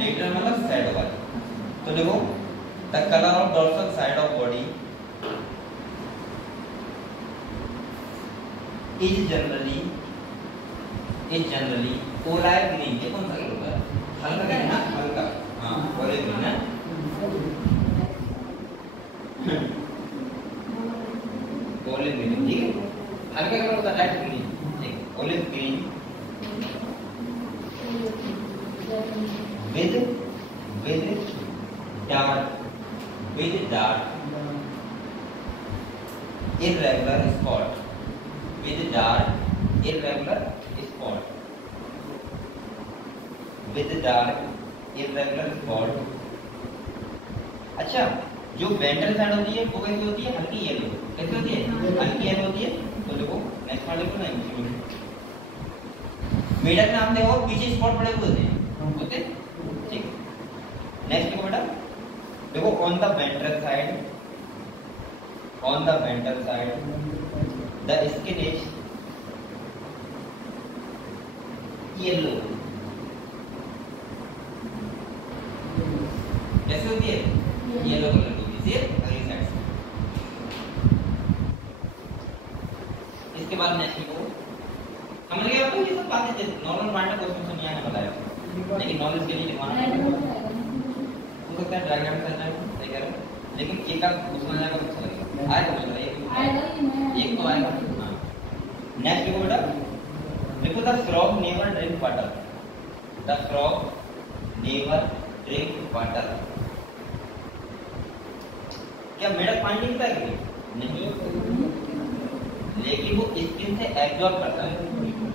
लेटरल मतलब साइड वाली। तो देखो the colour of dorsal side of body is generally olive green. ये कौन सा कलर होता है, हल्का ग्रीन ना, हल्का, हाँ ओलिव ग्रीन है। ओलिव ग्रीन, ठीक है, हल्का कलर होता है लाइट ग्रीन, ठीक, olive green with dark irregular spot, with dark irregular spot। अच्छा, जो वेंट्रल साइड होती है वो कैसी होती है, हल्की येलो। कैसी होती है, हल्की येलो होती है। तो देखो नेक्स्ट वाले को ना, मेढक नाम देखो पीछे स्पॉट पड़े हुए होते हैं, ठीक। नेक्स्ट देखो बेटा, देखो on the ventral side the skin is yellow. कैसे होती है, येलो कलर की होती है अगली साइड से। इसके बाद नेक्स्ट को समझ गए आपको, ये सब बातें नॉर्मल पार्ट में क्वेश्चन नहीं आने वाला है, लेकिन नॉलेज के लिए लिखवाना है। हो सकता है डायग्राम से जाए, सही कह रहे हो, लेकिन एक आध पूछना जाएगा तो अच्छा लगेगा। आएगा मुझे एक तो आएगा। नेक्स्ट देखो बेटा, देखो the frog never drink water. The frog never drink water. क्या मेढक पानी पीता है कभी? नहीं, लेकिन वो स्किन से एब्जॉर्ब करता है।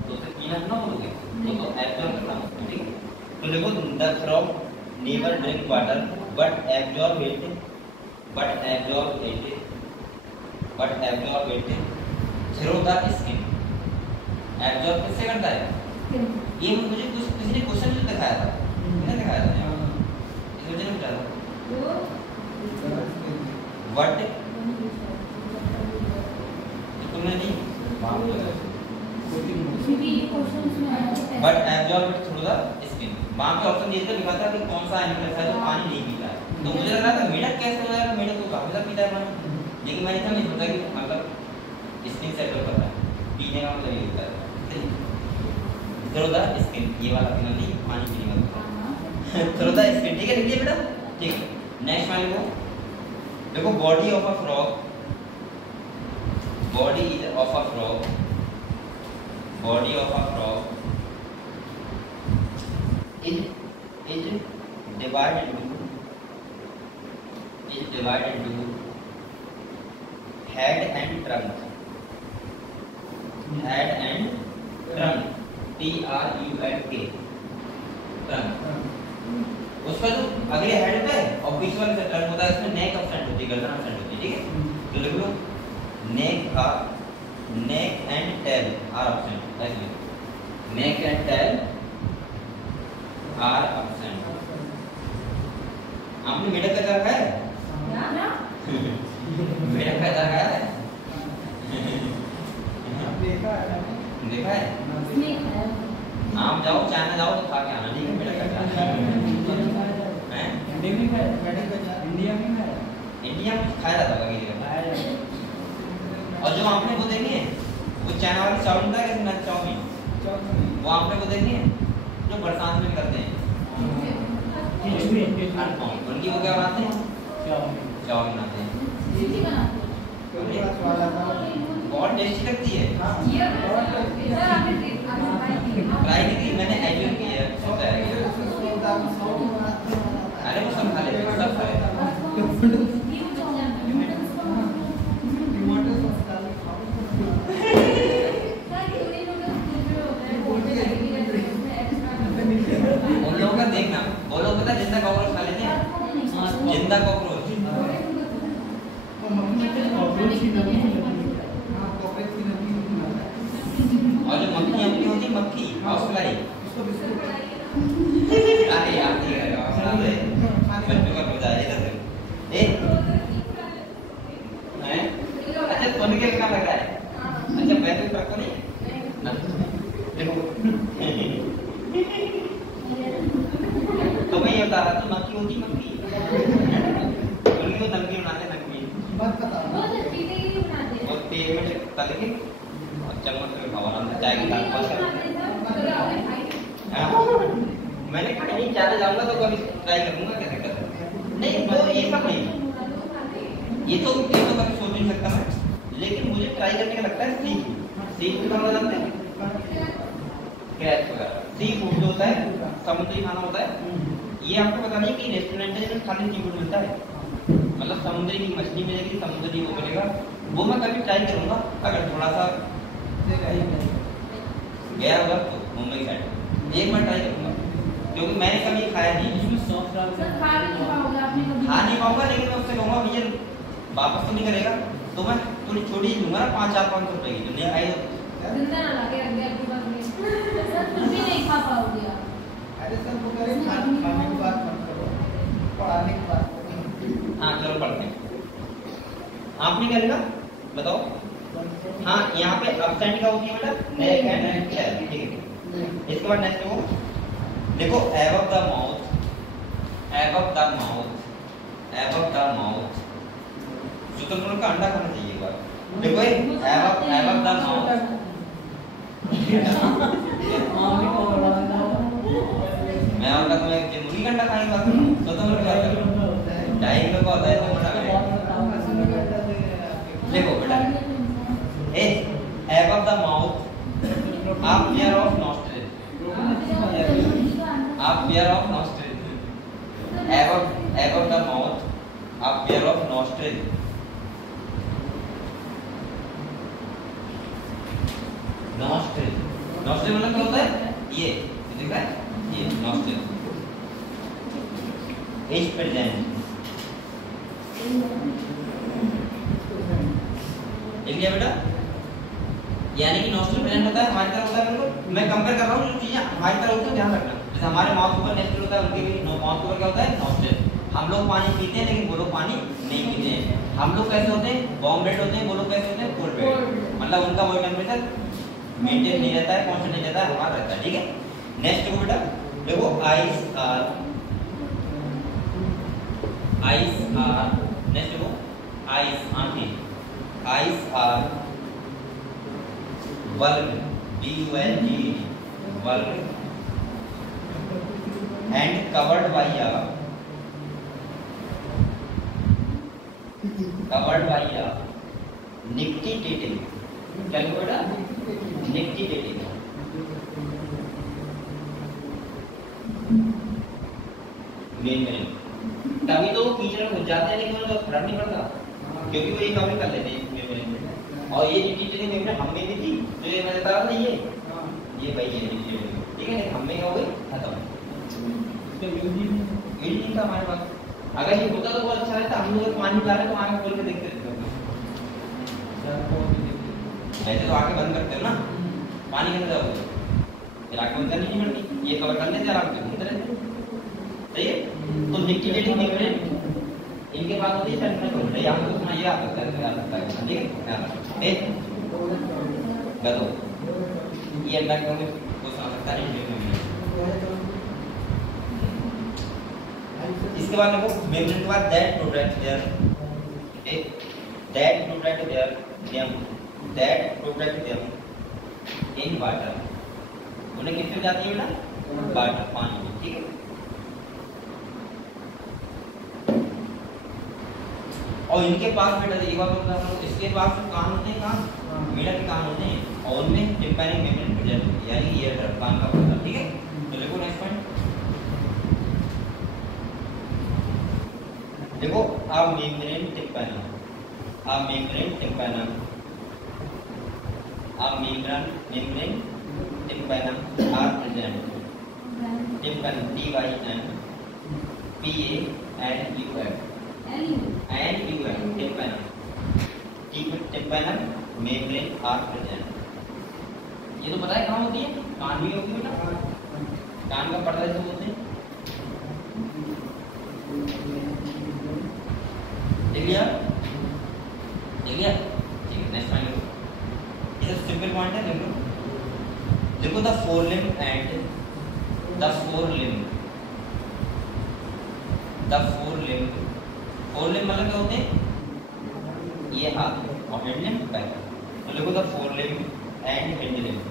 तो उसे पीना ना बोलोगे, तो एब्जॉर्ब करना होता है, ठीक। तो देखो the frog never drink water but absorb it through the skin. Absorb किससे करता है? ये मुझे कुछ किसी ने क्वेश्चन जो दिखाया था, मैंने दिखाया था यहाँ इस वजह से पूछा था व्हाट तुमने नहीं but absorb it through the skin. वहाँ पे ऑप्शन दिया था, लिखा था कि कौन सा एनिमल ऐसा है जो पानी नहीं पीता है। तो मुझे लग रहा था मेढक कैसे हो जाएगा, मेढक तो काफी ज्यादा पीता है पानी, लेकिन मैंने इतना नहीं सोचा कि मतलब स्किन सेटल कर रहा है, पीने का मतलब ये होता है थ्रू द स्किन। ये वाला पीना नहीं, पानी पीने का थ्रू द स्किन। ठीक है, लिखिए बेटा। ठीक है, नेक्स्ट वाले को देखो, body of a frog, body of a frog, body of a frog is divided into head and trunk, head and trunk, TRUNK, trunk। उसका जो अगले हेड होता है और बीच वाले से ट्रंक होता है, इसमें नेक एब्सेंट होती है, गर्दन एब्सेंट होती है। ठीक है, तो लिख लो neck and tail are absent, ऐसे neck and tail are absent। आपने मेढक का दर्द है? मेढक का दर्द है? देखा है? आप जाओ चाइना जाओ तो खा के आना, ठीक है? मेढक का दर्द है? इंडिया में खाया जाता है कभी। और जो आपने वो देखी है, वो चाइना वाली चाउमीन था, कैसे ना चाउमीन, वो आपने वो देखी है जो बरसात में करते हैं, उनकी वो क्या बनाते हैं? चाउमीन बनाते हैं, बहुत टेस्टी लगती है। ट्राई नहीं की मैंने, एंजॉय की है, सोचा है। अरे वो सब खा लेते हैं, सब खा लेते हैं। उन लोगों का देखना, वो लोग पता जिंदा कॉकरोच खा लेते हैं, जिंदा कॉकरोच। और जो मक्खी अपनी होती है, मक्खी हाउसफ्लाई, अरे यार ये बच्चों का मजा आएगा। अच्छा सुन के क्या लग रहा है? अच्छा वैसे फर्क तो नहीं ना, देखो तो मैं ये बता रहा था, मक्खी होती मक्खी, उनकी तो नमकीन बनाते, नमकीन और तेल में तल के और चम्मच में खावा ना, चाय के साथ पास कर। मैंने कहीं ज़्यादा जाऊंगा तो कभी ट्राई करूंगा कैसे करते हैं। नहीं तो ये सब नहीं, ये तो कभी सोच नहीं सकता मैं, लेकिन मुझे ट्राई करने का लगता है सी फूड खाना जानते हैं, क्रैब्स वगैरह। सी फूड जो होता है समुद्री खाना होता है, ये आपको पता नहीं कि रेस्टोरेंट में खाली सी फूड मिलता है, मतलब समुद्री की मछली मिलेगी, समुद्री वो मिलेगा, वो मैं कभी ट्राई करूंगा अगर थोड़ा सा गया होगा तो मुंबई साइड एक बार ट्राई करूंगा, क्योंकि मैंने कभी खाया नहीं। खा नहीं पाऊंगा, लेकिन मैं उससे कहूँगा भैया वापस तो नहीं करेगा, तो मैं थोड़ी छोटी लूंगा ना, 500-500 रुपए की, जो नहीं आई जिंदा ना लगे अगले सर, तुम भी नहीं खा पाओगे आप। अरे सर वो करें खाने की बात मत करो, पढ़ाने की बात करो। हाँ चलो पढ़ते हैं, आप नहीं करेगा बताओ। हाँ यहाँ पे एब्सेंट का होती है बेटा नेक एंड टेल, ठीक है। इसके बाद नेक्स्ट देखो above the mouth, above the mouth, above the mouth, शुतुरमुर्ग का अंडा खाना चाहिए एक बार। देखो above the mouth, मैं और का तुम्हें मुर्गी का अंडा खाने की बात करूँ, शुतुरमुर्ग की बात करूँ, 2.5 किलो का होता है तो बड़ा है। देखो बेटा above the mouth, up pair of nostril, up pair of nostril, above the mouth, up pair of nostril, nostril, nostril मतलब क्या होता है? ये दिख रहा है, ये nostril is present, लिख लिया बेटा? यानी कि नॉस्ट्रल प्रेजेंट होता है हमारी तरफ होता है, बिल्कुल मैं कंपेयर कर रहा हूँ जो चीजें हमारी तरफ होती है ध्यान रखना। जैसे हमारे माउथ के ऊपर नॉस्ट्रल होता है, उनके भी माउथ के ऊपर क्या होता है नॉस्ट्रल। हम लोग पानी पीते हैं लेकिन वो लोग पानी नहीं पीते हैं। हम लोग कैसे होते हैं वार्म ब्लड होते हैं, वो लोग कैसे होते हैं कोल्ड ब्लड, मतलब उनका बॉडी टेम्परेचर मेंटेन नहीं रहता है, कांस्टेंट नहीं रहता है, हमारा रहता है। ठीक है, नेक्स्ट देखो बेटा, देखो आइज आर नेक्स्ट देखो आइज आंखें, eyes are bulb bulg bulb and covered by a nictitating, क्या लिखो बेटा nictitating, मेम्ब्रेन। तभी तो वो कीचड़ में घुस जाते हैं लेकिन उनको फर्क नहीं पड़ता क्योंकि वो ये कवर कर लेते हैं मेम्ब्रेन में। और ये nictitating मेम्ब्रेन हम में भी थी, तो ये मैंने बताया ना ये भाई ये nictitating, ठीक है, लेकिन हम में क्या हो गई खत्म, यूज नहीं था हमारे पास। अगर ये होता तो बहुत अच्छा रहता, हम लोग पानी पिला रहे तो आंखें खोल के देखते थे, ऐसे तो आंखें बंद करते हो ना पानी के अंदर जाओगे, फिर आंखें बंद करनी नहीं पड़ती, ये कवर कर लेते आराम से इधर सही है। तो nictitating मेम्ब्रेन इनके पास होती है सेंट्रल कोड, ये आपको सुना ये आ सकता है, ध्यान रखता है, ठीक है ध्यान रखो। एक बताओ ये अंदर में कुछ आ सकता है नहीं। इसके बाद देखो मेम्ब्रेन के बाद that protect them in water, उन्हें किसमें जाती है बेटा वाटर, पानी में, ठीक है। और इनके पास बेटा एक बात बता रहा हूँ, इसके पास कान होते हैं, कान मीडा के कान होते हैं और उनमें टिम्पैनिक मेम्ब्रेन प्रेजेंट होती है, यानी ये कान का पता, ठीक है। तो देखो नेक्स्ट पॉइंट देखो a membrane tympanum are present, tympanum tympanum tympanum membrane are present। ये तो पता है कहाँ होती है, कान में होती है ना, कान का पर्दा जो होते हैं, देख लिया ठीक है। नेक्स्ट पॉइंट ये सिंपल पॉइंट है, देखो देखो द फोरलिम्ब मतलब क्या होते हैं, ये हाथ और हैंड लिम्ब पैर, तो देखो the forelimb and hand limb,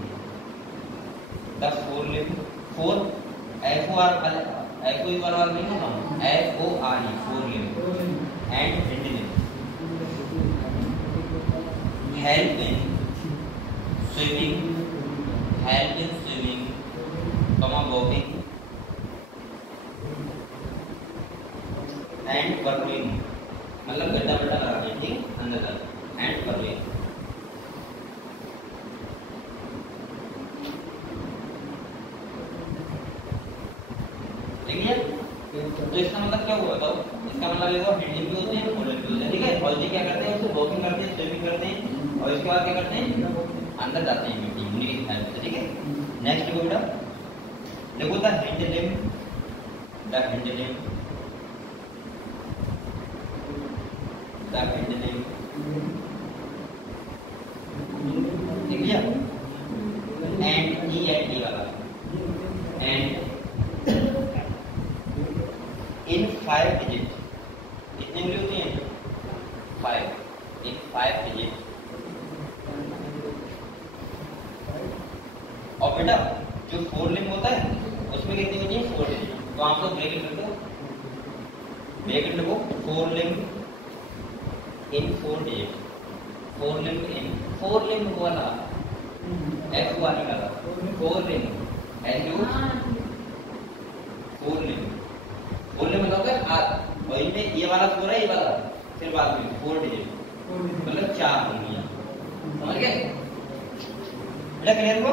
the forelimb four F O R नहीं होगा, F O R E forelimb and hand limb help in swimming, walking and burrowing, मतलब गड्ढा बड्ढा कराते हैं, ठीक अंदर तक, and burrowing। ठीक है, तो इसका मतलब क्या हुआ बताओ, इसका मतलब देखो हैंड लिम्ब भी होते हैं, फोर लिम्ब भी होते हैं, ठीक है। और ये क्या करते हैं, उसको वॉकिंग करते हैं, स्विमिंग करते हैं और इसके बाद क्या करते हैं अंदर जाते हैं मिट्टी मुनि की हेल्प से, ठीक है। नेक्स्ट देखो बेटा, देखो द हैंड लिम्ब ठीक है, एंड ई एंड डी वाला, एंड इन 5 डिजिट, कितनी उंगली होती हैं 5, इन 5 डिजिट। और बेटा जो फोर लिम्ब होता है उसमें कितनी होती है 4 डिजिट, तो आप लोग ब्रैकेट कर दो, ब्रैकेट लिखो फोर लिम्ब इन 4 डिजिट, फोर लिम्ब वाला एफ वाला का four limb and you four limb मतलब और इनमें ये वाला 4 है, ये वाला फिर बाद में 4 डिजिट, मतलब 4 उंगलियां, समझ गए बेटा, क्लियर हुआ,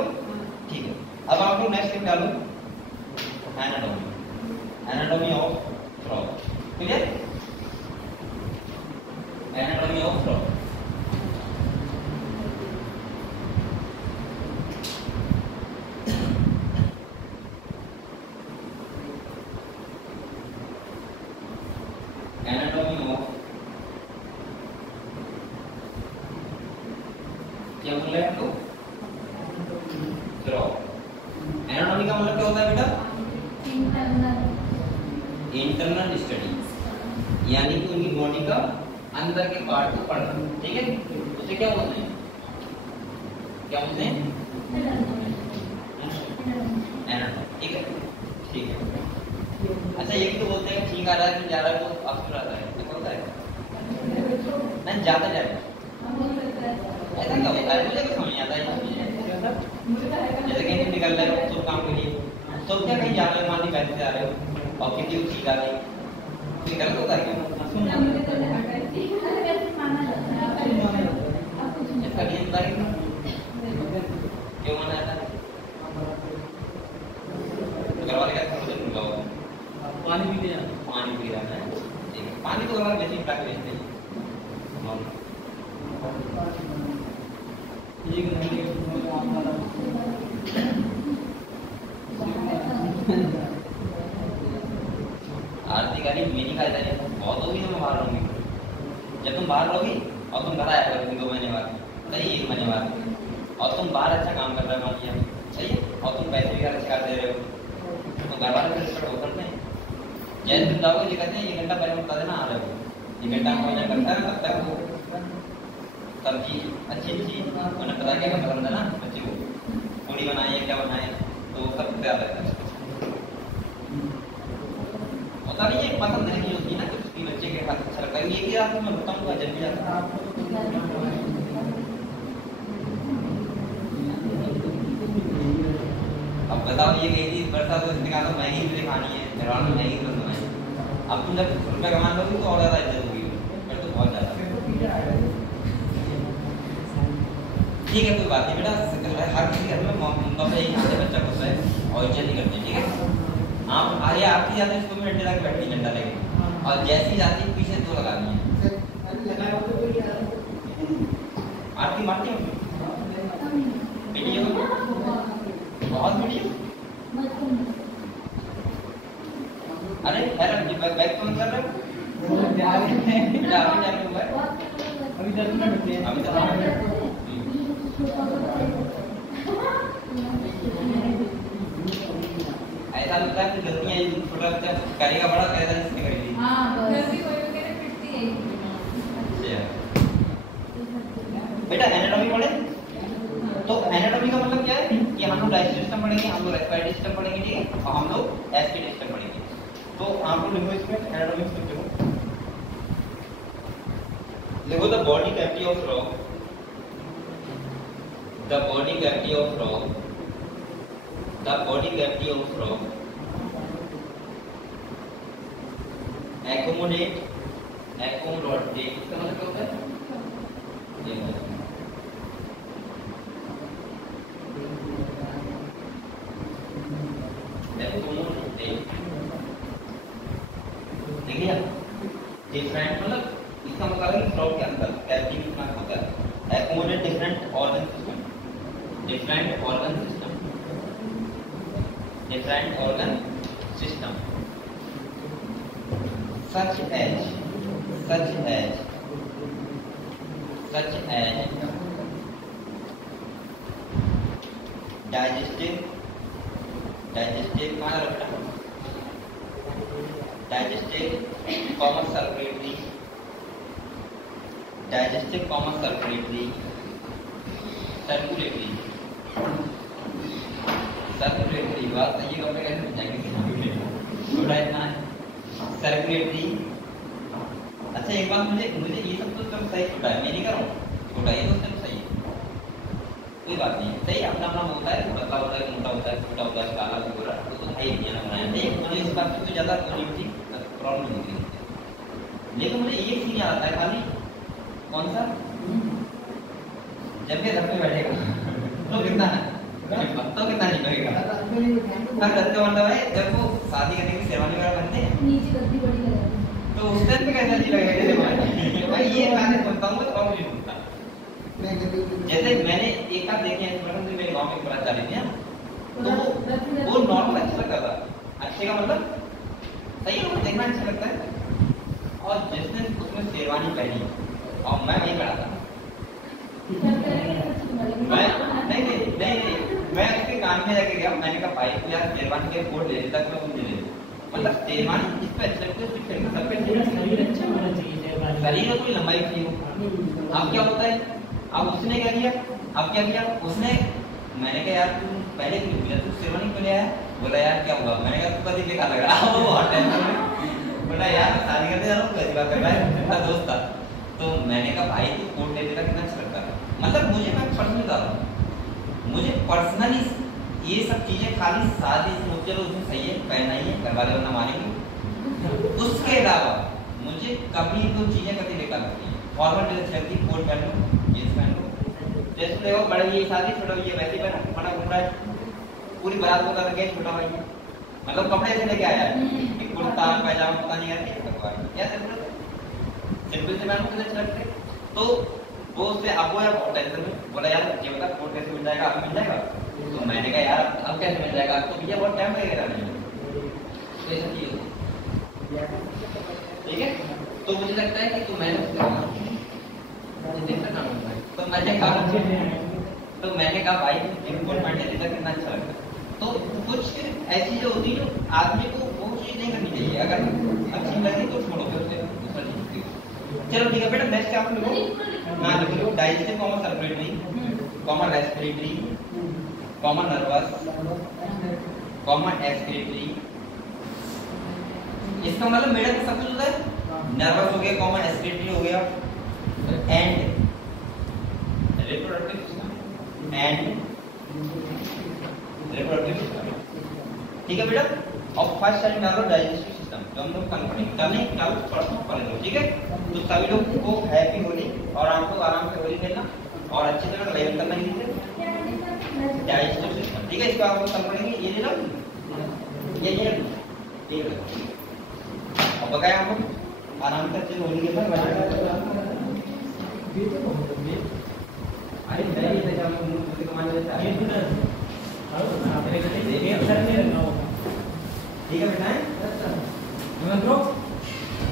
ठीक है। अब आप लोग नेक्स्ट डालो anatomy of frog, clear, anatomy of frog. क्या बोल रहे हैं हम लोग? फ्रॉग। एनाटॉमी का मतलब क्या होता है बेटा? इंटरनल स्टडी, यानी कि उनकी बॉडी का अंदर के पार्ट को पढ़ना, ठीक है? उसे क्या बोलते हैं? क्या बोलते हैं? एनाटॉमी, ठीक है? ठीक है। अच्छा ये भी तो बोलते हैं ठीक आ रहा है कि जा रहा है तो अफसर आता है, क्या होता है? नहीं जाता जाता ऐसा क्या होता है? मुझे कुछ समझ नहीं आता है। जैसे कि निकल रहे हो शुभ काम के लिए, तो क्या कहीं जा रहे हो, मान ली बैंक से आ रहे हो और किसी को ठीक आ गई, तो गलत होता है क्या? ऐसा नहीं होता है, क्यों माना जाता है? घर वाले क्या थोड़ा देर रुका हुआ पानी पी रहा है, ठीक है? पानी तो हमारा बेसिक प्रैक्टिस है। आरती का नहीं मेरी खाई जाए बहुत होगी तो मैं बाहर रहूंगी। जब तुम बाहर रहोगी और तुम घर आया करोगी 2 महीने बाद, सही 1 महीने बाद, और तुम बाहर अच्छा काम कर रहे हो मान लिया, सही है, और तुम पैसे भी अच्छा दे रहे हो, तो घर वाले फिर रिस्पेक्ट हो करते हैं। जैसे तुम जाओगे ये कहते हैं 1 घंटा पहले बता देना आ रहे हो, 1 घंटा हो जाए करता है तब तक वो सब्जी अच्छी उन्हें पता क्या पसंद है ना बच्चे को, पूड़ी बनाए क्या बनाए तो सब तैयार रहता है। होता नहीं है पसंद नहीं होती ना किसी बच्चे के हाथ अच्छा लगता है, ये भी रात में बताऊंगा जब भी आता है। अब बताओ ये कही थी बरसात तो इसने कहा तो मैगी मुझे खानी है, मेहमान में मैगी पसंद है। अब तुम जब रुपये कमा लोगे तो और ज़्यादा इज्जत होगी, फिर तो बहुत ज़्यादा। ठीक है कोई बात नहीं बेटा, हर किसी घर में मम्मा से यही खाते बच्चा खुश है और इज्जत नहीं करते, ठीक है? आप आगे आपकी जाते इसको भी डंडे लगा बैठी डंडा लेके, और जैसी जाती पीछे 2 लगानी है। आरती मारती हूँ वीडियो बहुत वीडियो। अरे खैर बैग तो कर रहे हो बेटा, अभी जा रहे हो अभी 10 मिनट बचे हैं, अभी 10 मिनट। ऐसा लगता है कि गलतियां छोटा बच्चा करेगा बड़ा करेगा इसने करेगी। हां गलती कोई वगैरह पिटती है। अच्छा बेटा एनाटॉमी पढ़े तो एनाटॉमी का मतलब क्या है कि हम लोग डाइजेस्टिव सिस्टम पढ़ेंगे, हम लोग रेस्पिरेटरी सिस्टम पढ़ेंगे, ठीक है, और हम लोग एस्पिरेटरी सिस्टम पढ़ेंगे। तो आप लोग लिखो इसमें एनाटॉमी सिस्टम लिखो the body cavity of frog, the body cavity of frog, the body cavity of frog accommodate इसका मतलब क्या होता है? देखिए डिफरेंट मतलब इसका मतलब है कि फ्रॉग के अंदर कैविटी कितना होता है, accommodate different organ system, different organ system, different organ system such as digestive comma circulatory circulatory बात सही है, कपड़े कैसे जाएंगे छोटा इतना है सर्कुलेटरी। अच्छा एक बात मुझे ये सब तो एकदम सही छोटा है, मैं नहीं कर रहा हूँ छोटा, ये तो एकदम सही है, कोई बात नहीं है, सही अपना अपना होता है, पतला होता है, मोटा होता है, छोटा होता है, काला गोरा तो है ही नहीं बनाया नहीं। मुझे इस बात से तो ज़्यादा प्रॉब्लम नहीं थी, लेकिन मुझे एक चीज आता है खाली, कौन सा? जब भी घर पे बैठेगा तो कितना है तो कितना नहीं लगेगा। हाँ गद्दा मतलब है जब वो शादी करने की शेरवानी वगैरह पहनते हैं नीचे गद्दी बड़ी लगाई तो उस टाइम पे कैसा नहीं लगेगा जैसे भाई ये गाने सुनता हूँ तो और नहीं सुनता। जैसे मैंने एक बार देखे हैं मेरे गाँव में प्राचार्य थे तो वो नॉर्मल अच्छा लगता था, अच्छे का मतलब सही है, देखना अच्छा लगता है। और जिसने उसमें शेरवानी पहनी और मैं वहीं खड़ा था में जाके गया, मैंने कहा भाई तू यार शेरवानी के कोट ले लेता तो मुझे ले ले, मतलब शेरवानी इस पे अच्छा लगता है, उस पे सब पे शरीर अच्छा होना चाहिए शेरवानी, शरीर में कोई लंबाई चाहिए। अब क्या होता है, अब उसने क्या किया, अब क्या किया उसने, मैंने कहा यार तू पहले क्यों किया, तू शेरवानी क्यों ले आया, बोला यार क्या हुआ, मैंने कहा तू कभी बेकार लग रहा है, वो बहुत टेंशन, बोला यार शादी करते जा रहा हूँ कैसी बात कर रहा है, मेरा दोस्त था। तो मैंने कहा भाई तू कोट ले लेता कितना अच्छा लगता है, मतलब मुझे, मैं पर्सनली बता रहा हूँ, मुझे पर्सनली ये सब चीजें खाली शादी सोच चलो उसमें सही है पहना ही है, घर वाले वरना मानेंगे, उसके अलावा मुझे कभी तो चीजें कभी बेकार लगती है। फॉर्मल ड्रेस लगती है, कोट पहन लो, जींस पहन लो, जैसे देखो बड़े ये शादी छोटा ये वैसे ही पहना बड़ा घूम रहा है, पूरी बारात को कर गया छोटा भाई, मतलब कपड़े से लेके आया है कि कुर्ता पैजामा पता नहीं यार क्या सिंपल से मैंने मुझे अच्छा लगते, तो वो उससे अब वो यार बहुत टेंशन में बोला यार ये बता कोट कैसे मिल जाएगा, अब मिल जाएगा, तो मैंने कहा यार अब कैसे मिल जाएगा, तो भैया बहुत टाइम लगेगा नहीं, तो ऐसा चीज ठीक है। तो मुझे लगता है कि तो मैंने तो मैंने कहा भाई कोट पहनने देता कितना अच्छा लगता है। तो कुछ ऐसी जो होती है जो आदमी को वो चीज नहीं करनी चाहिए, अगर अच्छी लगी तो छोड़ो फिर दूसरा चीज। चलो ठीक है बेटा, नेक्स्ट आप लिखो, हाँ लिखो digestive common circulatory, common respiratory, common nervous, common excretory. इसका मतलब मेरे को सब कुछ होता है, नर्वस हो गया, कॉमन एक्सक्रीटरी हो गया, and reproductive system and reproductive system, ठीक है बेटा। और फर्स्ट टाइम डालो डाइजेस्टिव सिस्टम, जो हम लोग कल पढ़ेंगे, कल नहीं कल परसों पढ़ लो, ठीक है। तो सभी लोग को हैप्पी होली, और आपको आराम से होली खेलना और अच्छी तरह लेवल करना है डाइजेस्टिव सिस्टम, ठीक है। इसको आप लोग कल पढ़ेंगे, ये ले लो, ये ठीक है। अब बताएं हम लोग आराम से अच्छे होली के बाद अरे नहीं है जब हम लोग कमाने देता है, ठीक है बेटा,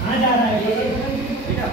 कहाँ जा रहा है बेटा,